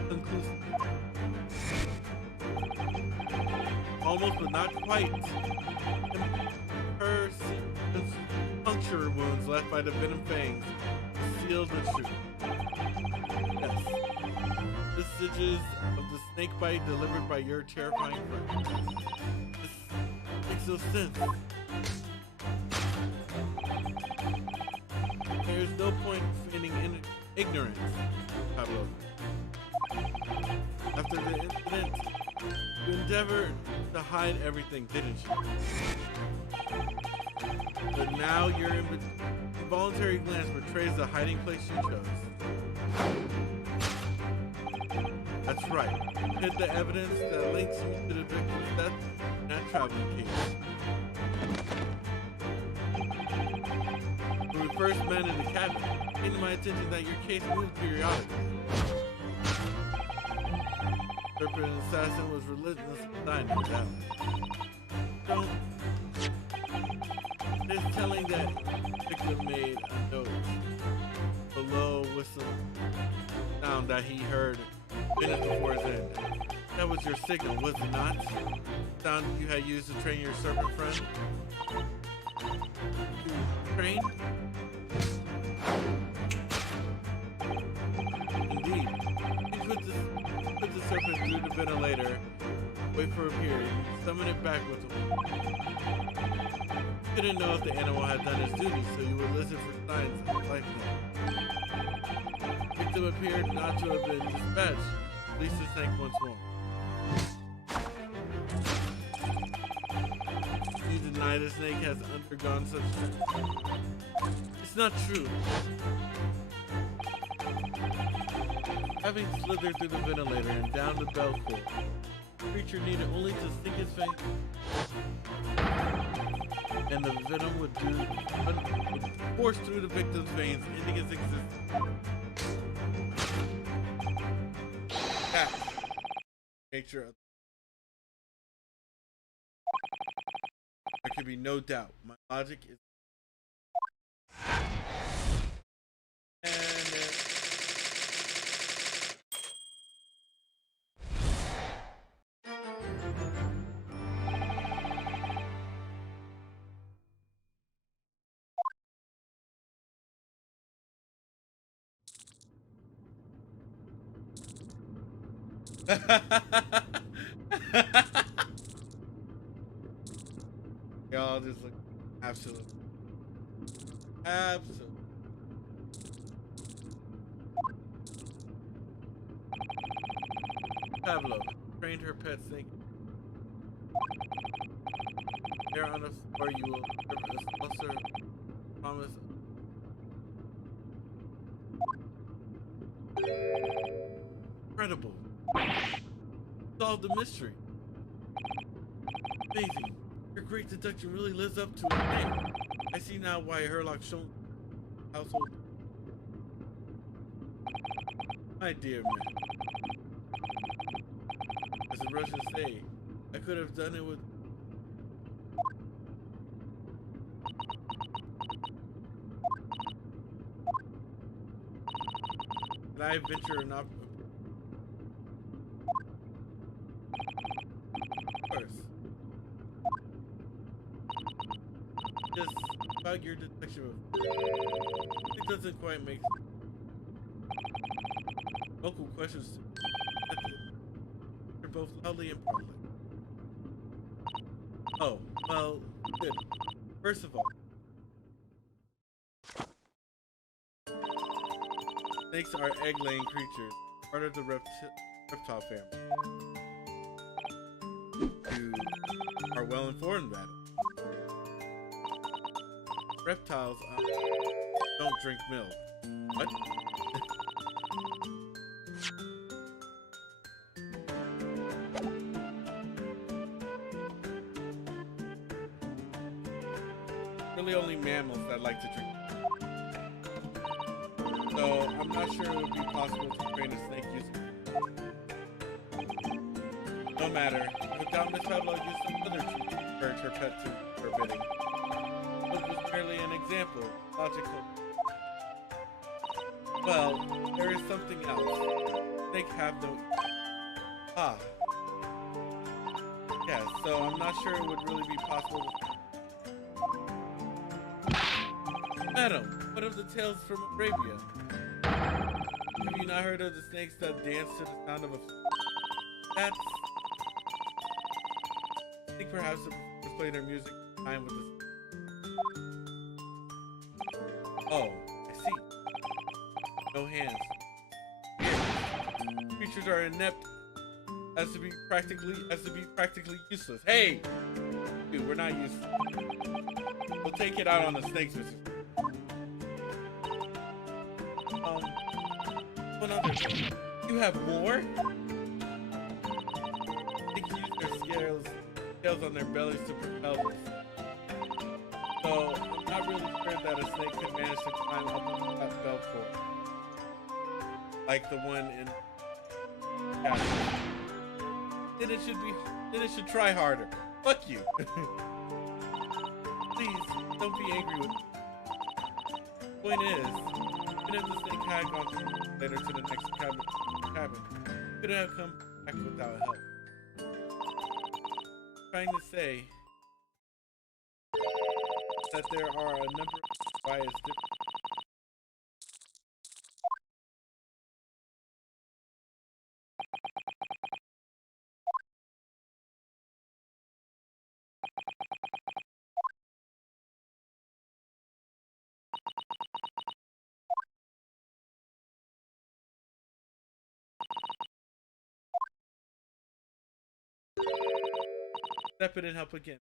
conclusively. Almost, but not quite. Her puncture wounds left by the venom fangs sealed the truth. Yes. Vestiges of the snake bite delivered by your terrifying friend. This makes no sense. There is no point in feigning ignorance, Pablo. After the incident, you endeavored to hide everything, didn't you? But now your involuntary glance betrays the hiding place you chose. That's right. You hid the evidence that links you to the victim's death in that traveling case. When we first met in the cabin, it came to my attention that your case moved periodically. Serpent assassin was relentless inside, no doubt. Don't. It's telling that victim made a note below whistle sound that he heard minutes before his end. That was your signal, was it not? Sound you had used to train your serpent friend? Train? Indeed. He put the serpent through the ventilator Wait for a period. Summon it back with him. You couldn't know if the animal had done its duty, so you would listen for signs of life. Victim appeared not to have been dispatched. Release the snake once more. You deny the snake has undergone such things. It's not true. Having slithered through the ventilator and down the bell cord, the creature needed only to sink its face, and the venom would course through the victim's veins, ending its existence. That's nature of. There can be no doubt. My logic is. Y'all just look absolutely. Pablo trained her pet snake. There on the floor you will also promise. Incredible. Solve the mystery. Amazing. Your great deduction really lives up to its name. I see now why Herlock shown household. My dear man. As the Russians say, I could have done it with. Did I venture or not? Of course. Just about your detection of. It doesn't quite make sense. Local questions. They're both loudly and proudly. Oh, well, good. First of all, snakes are egg-laying creatures, part of the reptile family. You are well informed about it. Reptiles don't drink milk. What? Really only mammals that like to drink. So I'm not sure it would be possible to train a snake using. No matter. Without Miss Pablo used some other treat to encourage her pet to her bidding. It was merely an example. Logical. Well, there is something else. Snakes have no. Ah. Yes, so I'm not sure it would really be possible. Madam, what of the tales from Arabia? Have you not heard of the snakes that dance to the sound of a. That's. I think perhaps to play their music in time with the. Oh, I see. No hands. Creatures are inept as to be practically useless. Hey! Dude, we're not useless. We'll take it out on the snakes, Mr. One other thing. You have more? Snakes use their scales on their bellies to propel themselves. So, I'm not really sure that a snake can manage to climb up that bell cord. Like the one in. Yeah. Then it should try harder. Fuck you. Please, don't be angry with me. Point is, even if the snake had gone later to the next cabin, could have come back without help. Trying to say that there are a number of bias Step in and help again.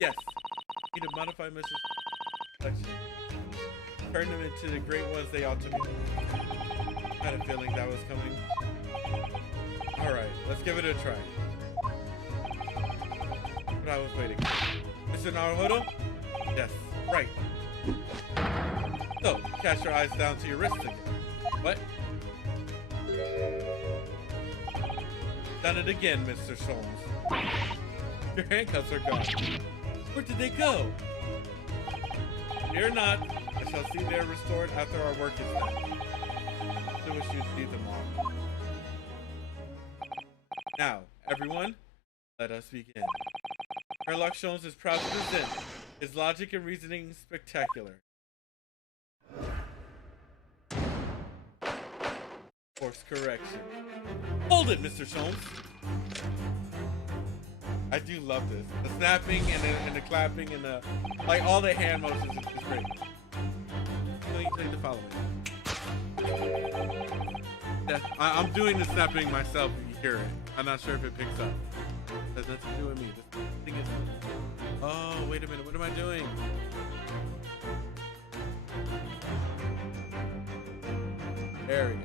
Yes. Need to modify mission selection. Turn them into the great ones they ought to be. I had a feeling that was coming. Alright, let's give it a try. What I was waiting for. Mr. Naruhodo? Yes, right. So, cast your eyes down to your wrists again. What? Done it again, Mr. Sholmes. Your handcuffs are gone. Where did they go? Fear not. I shall see they are restored after our work is done. I wish you'd see them all. Now, everyone, let us begin. Sherlock Sholmes is proud to present his logic and reasoning spectacular. Course correction. Hold it, Mr. Sholmes. I do love this. The snapping and the clapping and the like, all the hand motions is great. So you take the following. I'm doing the snapping myself. If you hear it, I'm not sure if it picks up. That's nothing to do with me. This thing is. Oh, wait a minute. What am I doing? There we go.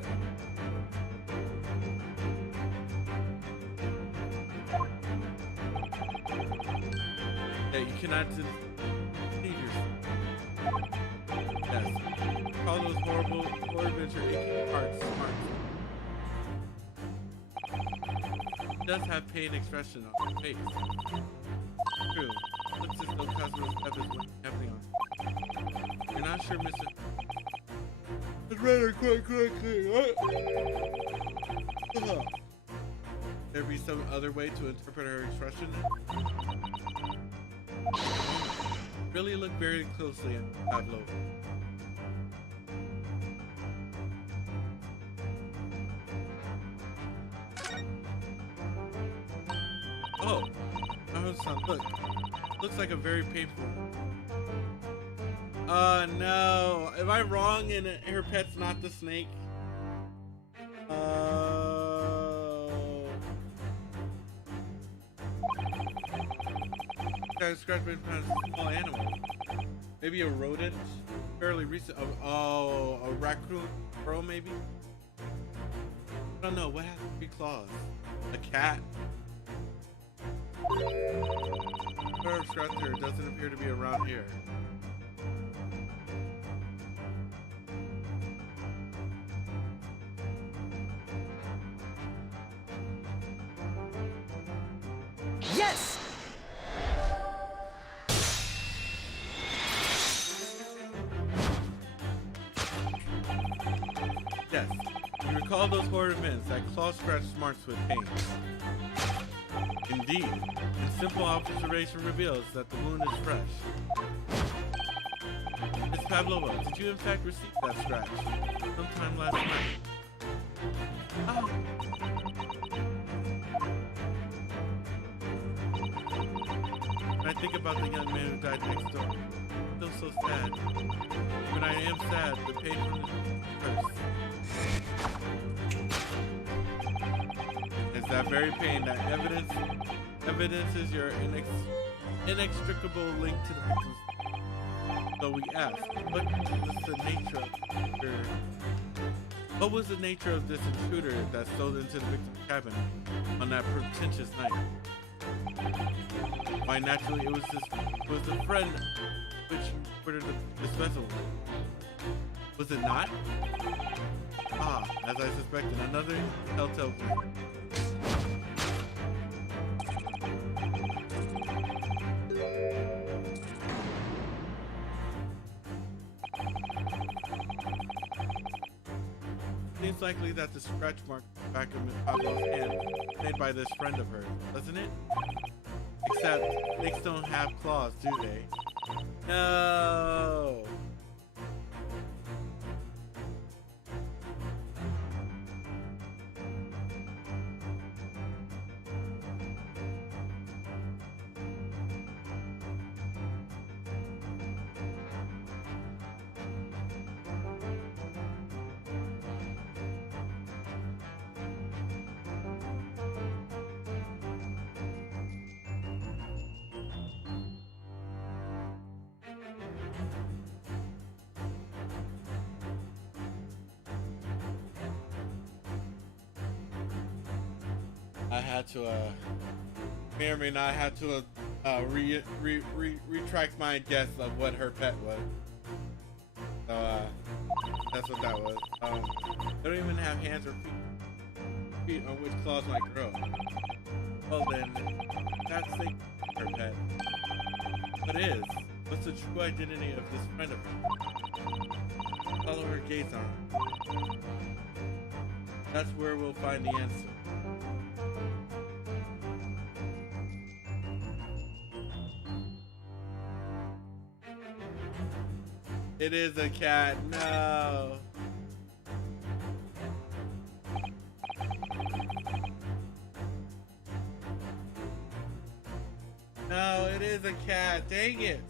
Yeah, you cannot deceive yourself. Yes. Call those horrible adventure aching hearts smart. It does have pain expression on her face. True. Looks as though Cosmo's stuff is what's happening on. You're not sure, Mr. It's rather quite correctly. There be some other way to interpret her expression? Really look very closely at Pavlova. Oh, look. Looks like a very painful. No. Am I wrong and her pet's not the snake? Scratch made from a small animal. Maybe a rodent? Fairly recent. Oh, a raccoon? Crow, maybe? I don't know. What has 3 claws? A cat? Scratcher doesn't appear to be around here. Yes! Yes. You recall those horrid events that claw scratch smarts with pain. Indeed, and simple observation reveals that the wound is fresh. Miss Pavlova, did you in fact receive that scratch sometime last night? Oh. When I think about the young man who died next door, I feel so sad. When I am sad, the pain from the curse. It's that very pain that evidences your inextricable link to the victim's. So we ask, what was the nature of this intruder that stole into the victim's cabin on that pretentious night? Why, naturally, it was the friend which ordered this vessel. Was it not? Ah, as I suspected, another telltale clue. Seems likely that the scratch mark on the back of Miss Pavlov's hand was made by this friend of hers, doesn't it? Except, snakes don't have claws, do they? No! I had to may or may not have to retract my guess of what her pet was. So that's what that was. They don't even have hands or feet on which claws might grow. Well then, that's her pet. What is? What's the true identity of this friend of hers? Follow her gaze on. That's where we'll find the answer. It is a cat. No. No, it is a cat. Dang it.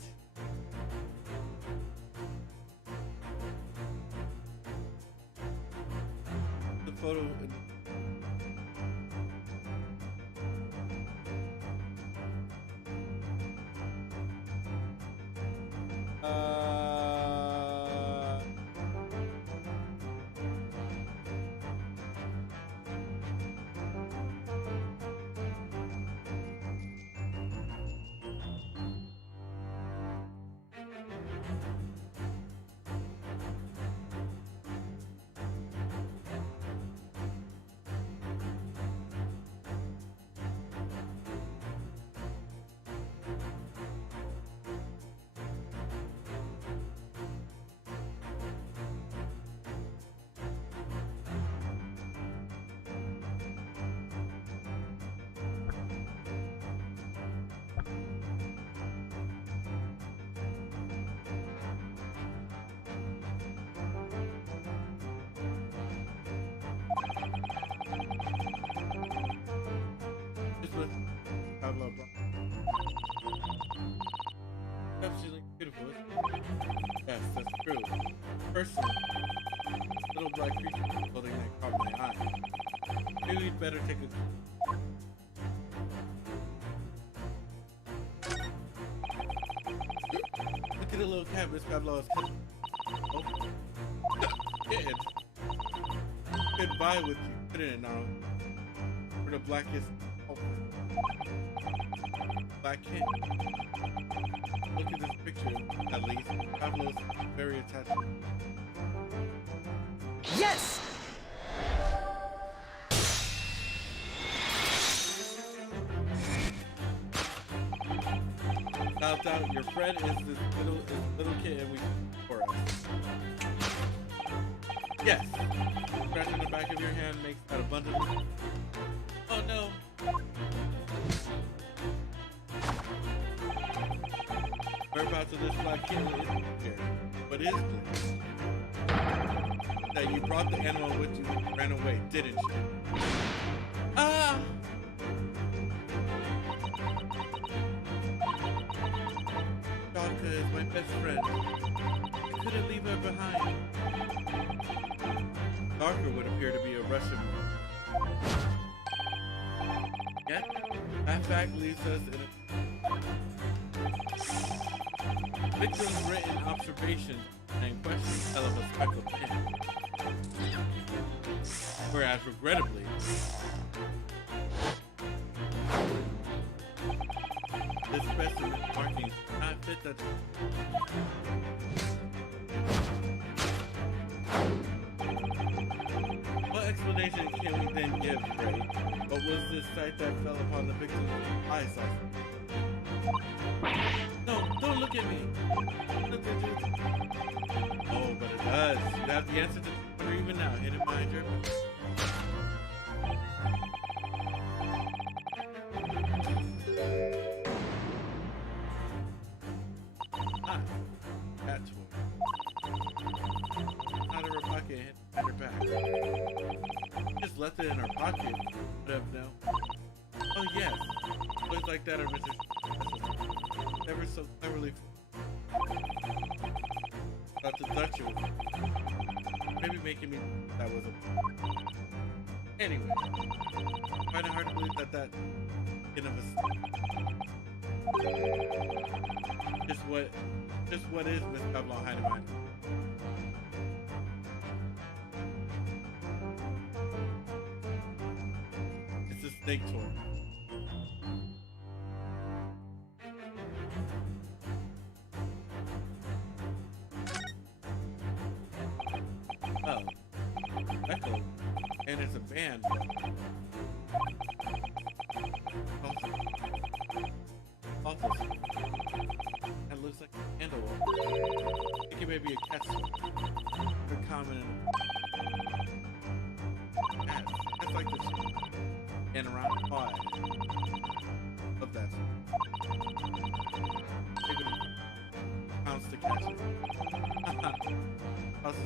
The photo. Absolutely beautiful. Yes, that's true. Personally, little black creature clothing that caught my eye. Maybe we'd better take a. Look at the little cat Miss Pablo is cutting. Oh, kid. Goodbye with you. Put it in now. For the blackest. Black kid. Look at this picture, at least. Pablo's very attached. Yes! Without doubt, your friend is this little kitten we for us. Yes. Scratching the back of your hand makes that abundantly. Oh no. Whereabouts of this black kitten is here, but is clear that you brought the animal with you and ran away, didn't you? Ah! Dogka is my best friend. I couldn't leave her behind. Darker would appear to be a Russian woman. Yet, that fact leaves us in a victim's written observation and questions tell of a speckled pin. Whereas, regrettably, this specimen markings do not fit that. What explanation can we then give, Ray? What was this sight that fell upon the victim's eyesight? No, don't look at me. Oh, but it does. You have the answer to the wonder even now, hidden behind your. Ah, cat toy. Out of her pocket, hidden behind her back. Just left it in her pocket. Whatever now. Oh yes, looks like that, or Mr. Ever so cleverly about the Duchess. Maybe making me that was a. Anyway, I find it hard to believe that in of a. Just what is Miss Pablo hiding behind? It's just Snake toy. Oh, Echo. And it's a band. Also, that looks like a candle. I think it may be a cat. They're common. Cats like this. And around the pie. Love that. Pounce to catch it. How's it?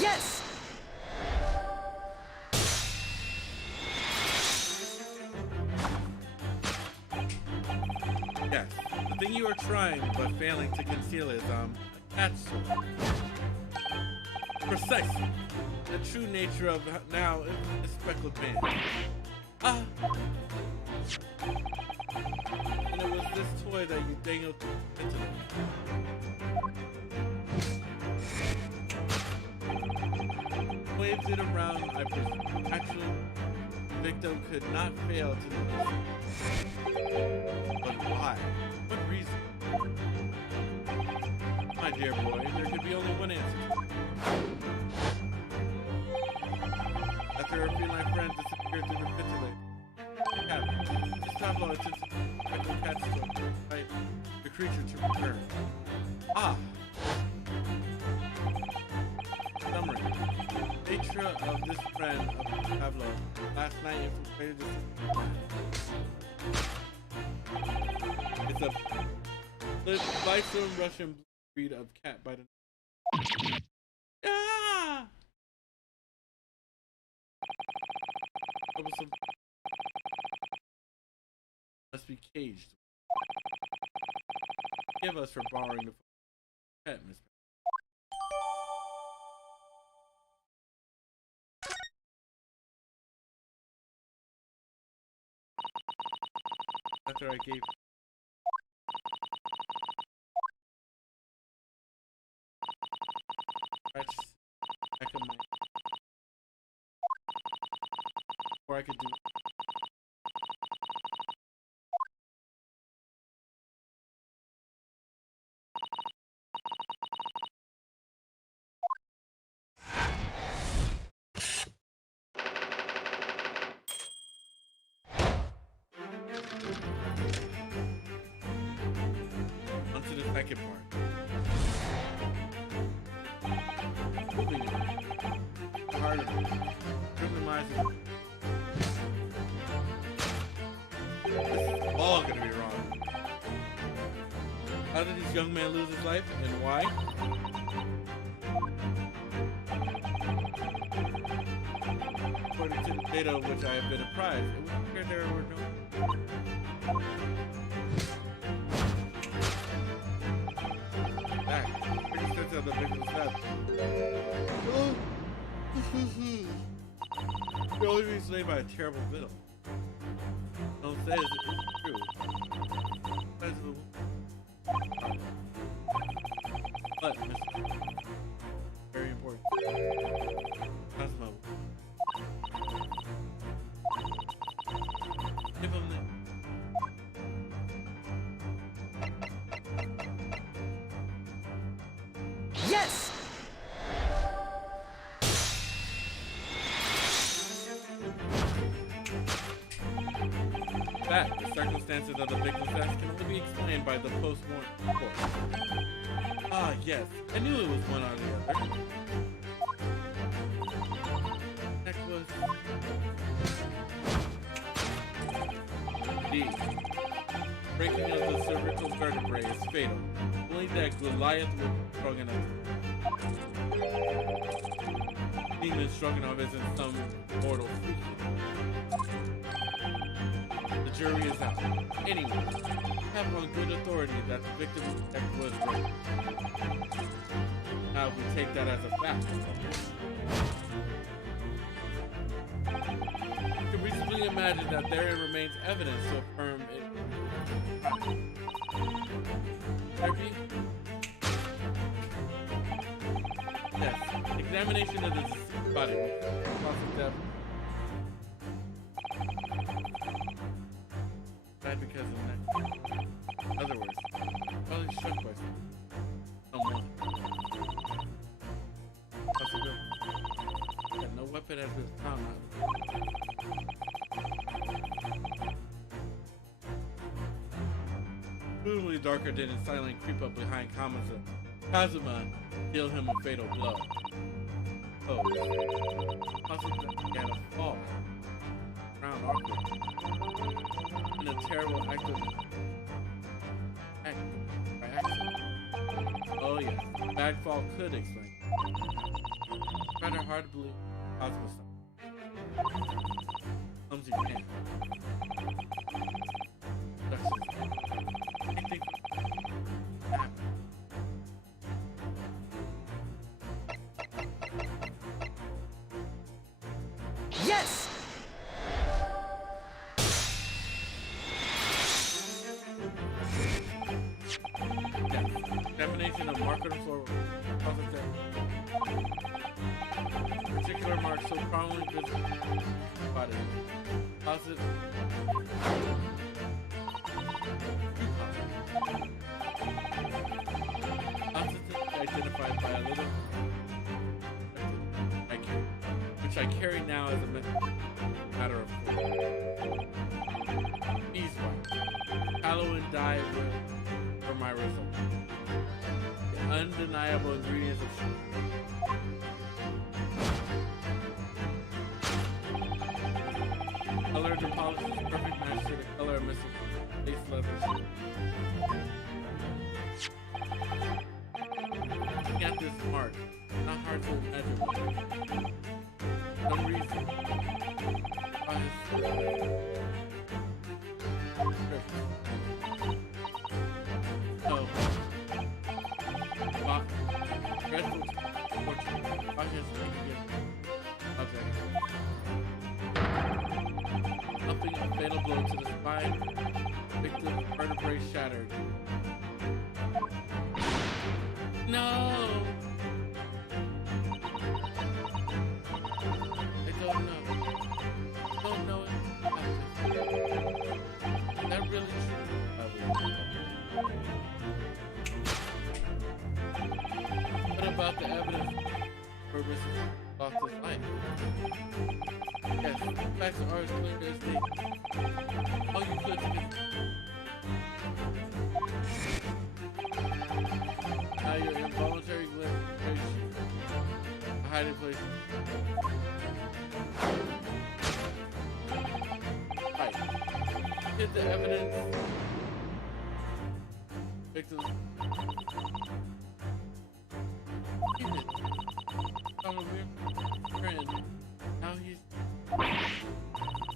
Yes! Yes. The thing you are trying but failing to conceal is a cat's toy. Precisely. The true nature of now is speckled band. Ah. And it was this toy that you dangled into them. Waved it around, I presume. Actually, the victim could not fail to do this. But why? What reason? My dear boy, there could be only one answer. After her feline friend disappeared through the pit of the cabin, this tableau attempts to the cat's to invite the creature to return. Ah! Summary. Nature of this friend of Pablo last night infiltrated the It's a bison Russian breed of cat by the Ah! Must be caged. Give us for borrowing the pet, Miss. After I gave back of my before I could do onto the second part. Moving it. Harder. Criminalizing. This is all gonna be wrong. How did this young man lose his life and why? According to the data of which I have been apprised, it would appear there were no of the victim's death. The only reason slain by a terrible villain. Don't say it's true. But, very important. Cosmo. Give him the Yes! That the circumstances of the victim's death can only be explained by the post-mortem report. Ah, yes. I knew it was one or the other. Next was D. Breaking of the cervical vertebrae is fatal. Only that Goliath was strong enough. Demon Stroganoff isn't some mortal freak. The jury is out. Anyway, I have on good authority that the victim's death was raped. Now we take that as a fact. You can reasonably imagine that therein remains evidence to affirm it. Therapy? Yes, Examination of the deceased body. Cause of death. Died because of neck. In other words, probably struck by someone. Possibility. Yeah, no weapon has been found. Brutally darker than and silently creep up behind Kazuma, deal him a fatal blow. Oh, possibly he had a fall. Ground awkward. In a terrible act by accident. Oh yes, bad fall could explain. Kind of hard to believe. Kazuma stopped. Clumsy man. Anything happened. Yes! Examination of mark on the floor. Cause of death. Particular mark so prominently visible body. Positive. Identified by a little which I carry now as a matter of course. Beeswax. Tallow and dye were my result. The undeniable ingredients of color to polish is perfect match to the color of Mrs. Lace Leather's. Looking at this mark, not hard to imagine why. Some reason. On his so, dreadful fortune. On his object. Something a fatal blow to the spine. Victim vertebrae shattered. No! I don't know. Don't know it. Is that really true? What about the evidence for Mrs. Foster's life? Yes, the facts are as clear as day. All you could do. Now your involuntary glyphation, a hiding place. Right. Hid the evidence. Victim. Keep it. I'm a weird friend. Now he's.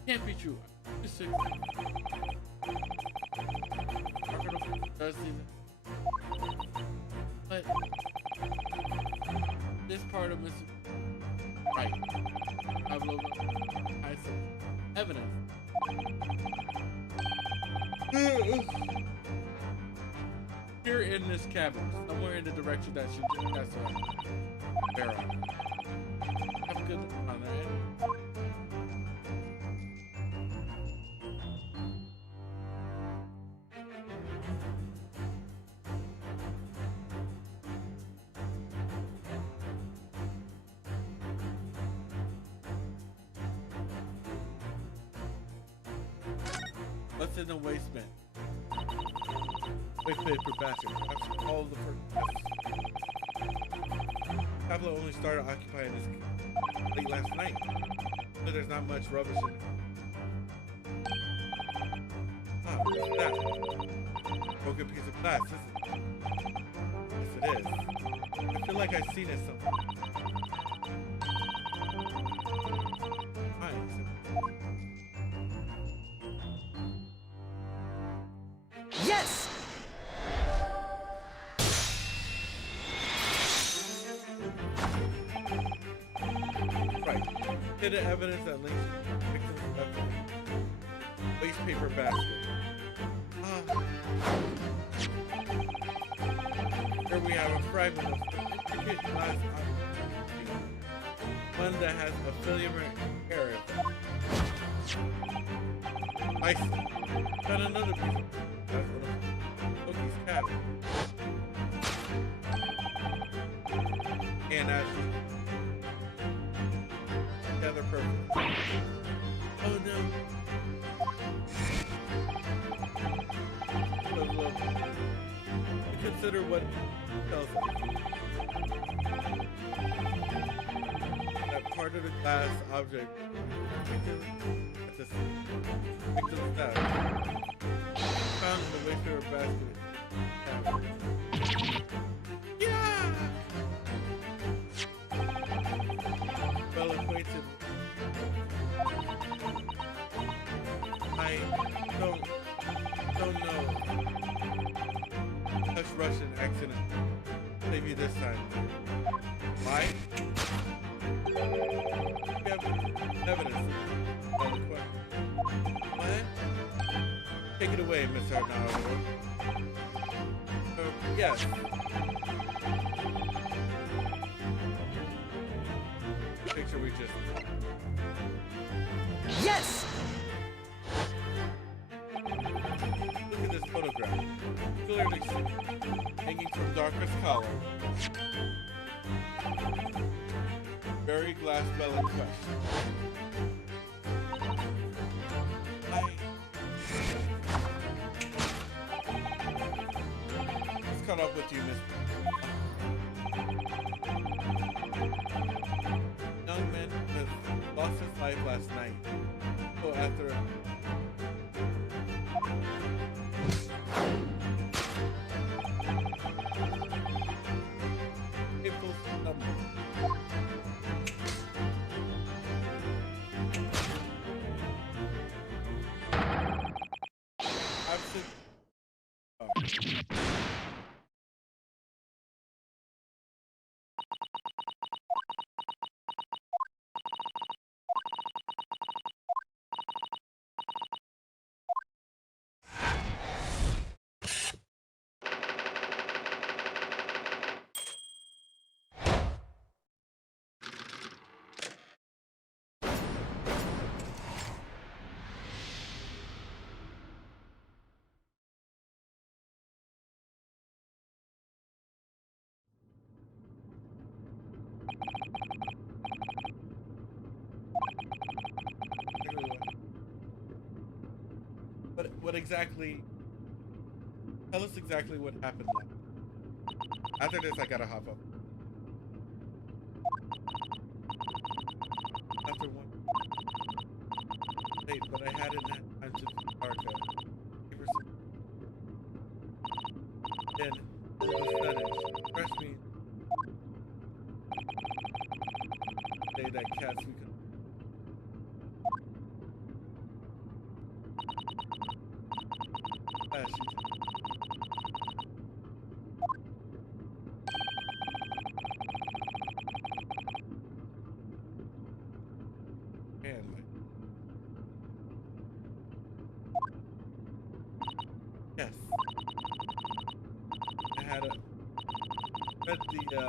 Can't be true. He's sick. Does he? But this part of Mr. Right. Pablo has some evidence. Here in this cabin, somewhere in the direction that she just has a barrel. Have a good look on there. What's in the waistband? Waste paper basket. After all the first. Pablo only started occupying this late last night, so there's not much rubbish in it. Ah, what's that? Broken piece of glass, isn't it? Yes, it is. I feel like I've seen it somewhere. Yes! Right. Hidden evidence that links victims to waste paper basket. Here we have a fragment of intricate glass object. One that has a filament hair. I got another piece. That's one of Cookie's cat. And as together perfect. Oh no. Consider what tells us. That part of the glass object at the victim's death found in the wastepaper basket. Yeah! Well acquainted. I don't know. Touch Russian accident. Save you this time. Why? We have evidence. What? Take it away, Mr. Arnaldo. Yes. The picture we just. Yes! Look at this photograph. Clearly hanging from darkest collar. Very glass melon question. What's caught up with you, Miss? Young man has lost his life last night. So after April's number. Absent. What exactly? Tell us exactly what happened next. After this, I gotta hop up. After one. Wait, but I hadn't had time to archive. Then, all of a sudden, trust me. Say that cats we could. Yes. I had read the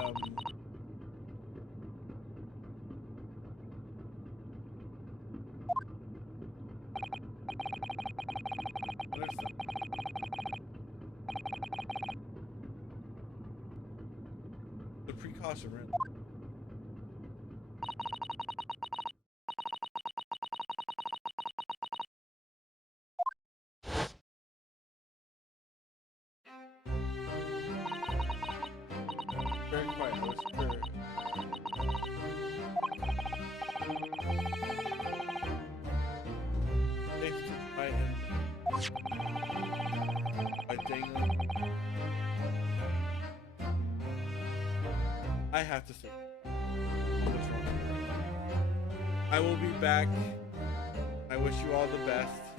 what is it? The precaution, really. Very quiet. I was sure. Thanks to my end. By dangling. I have to say. What's wrong? I will be back. I wish you all the best.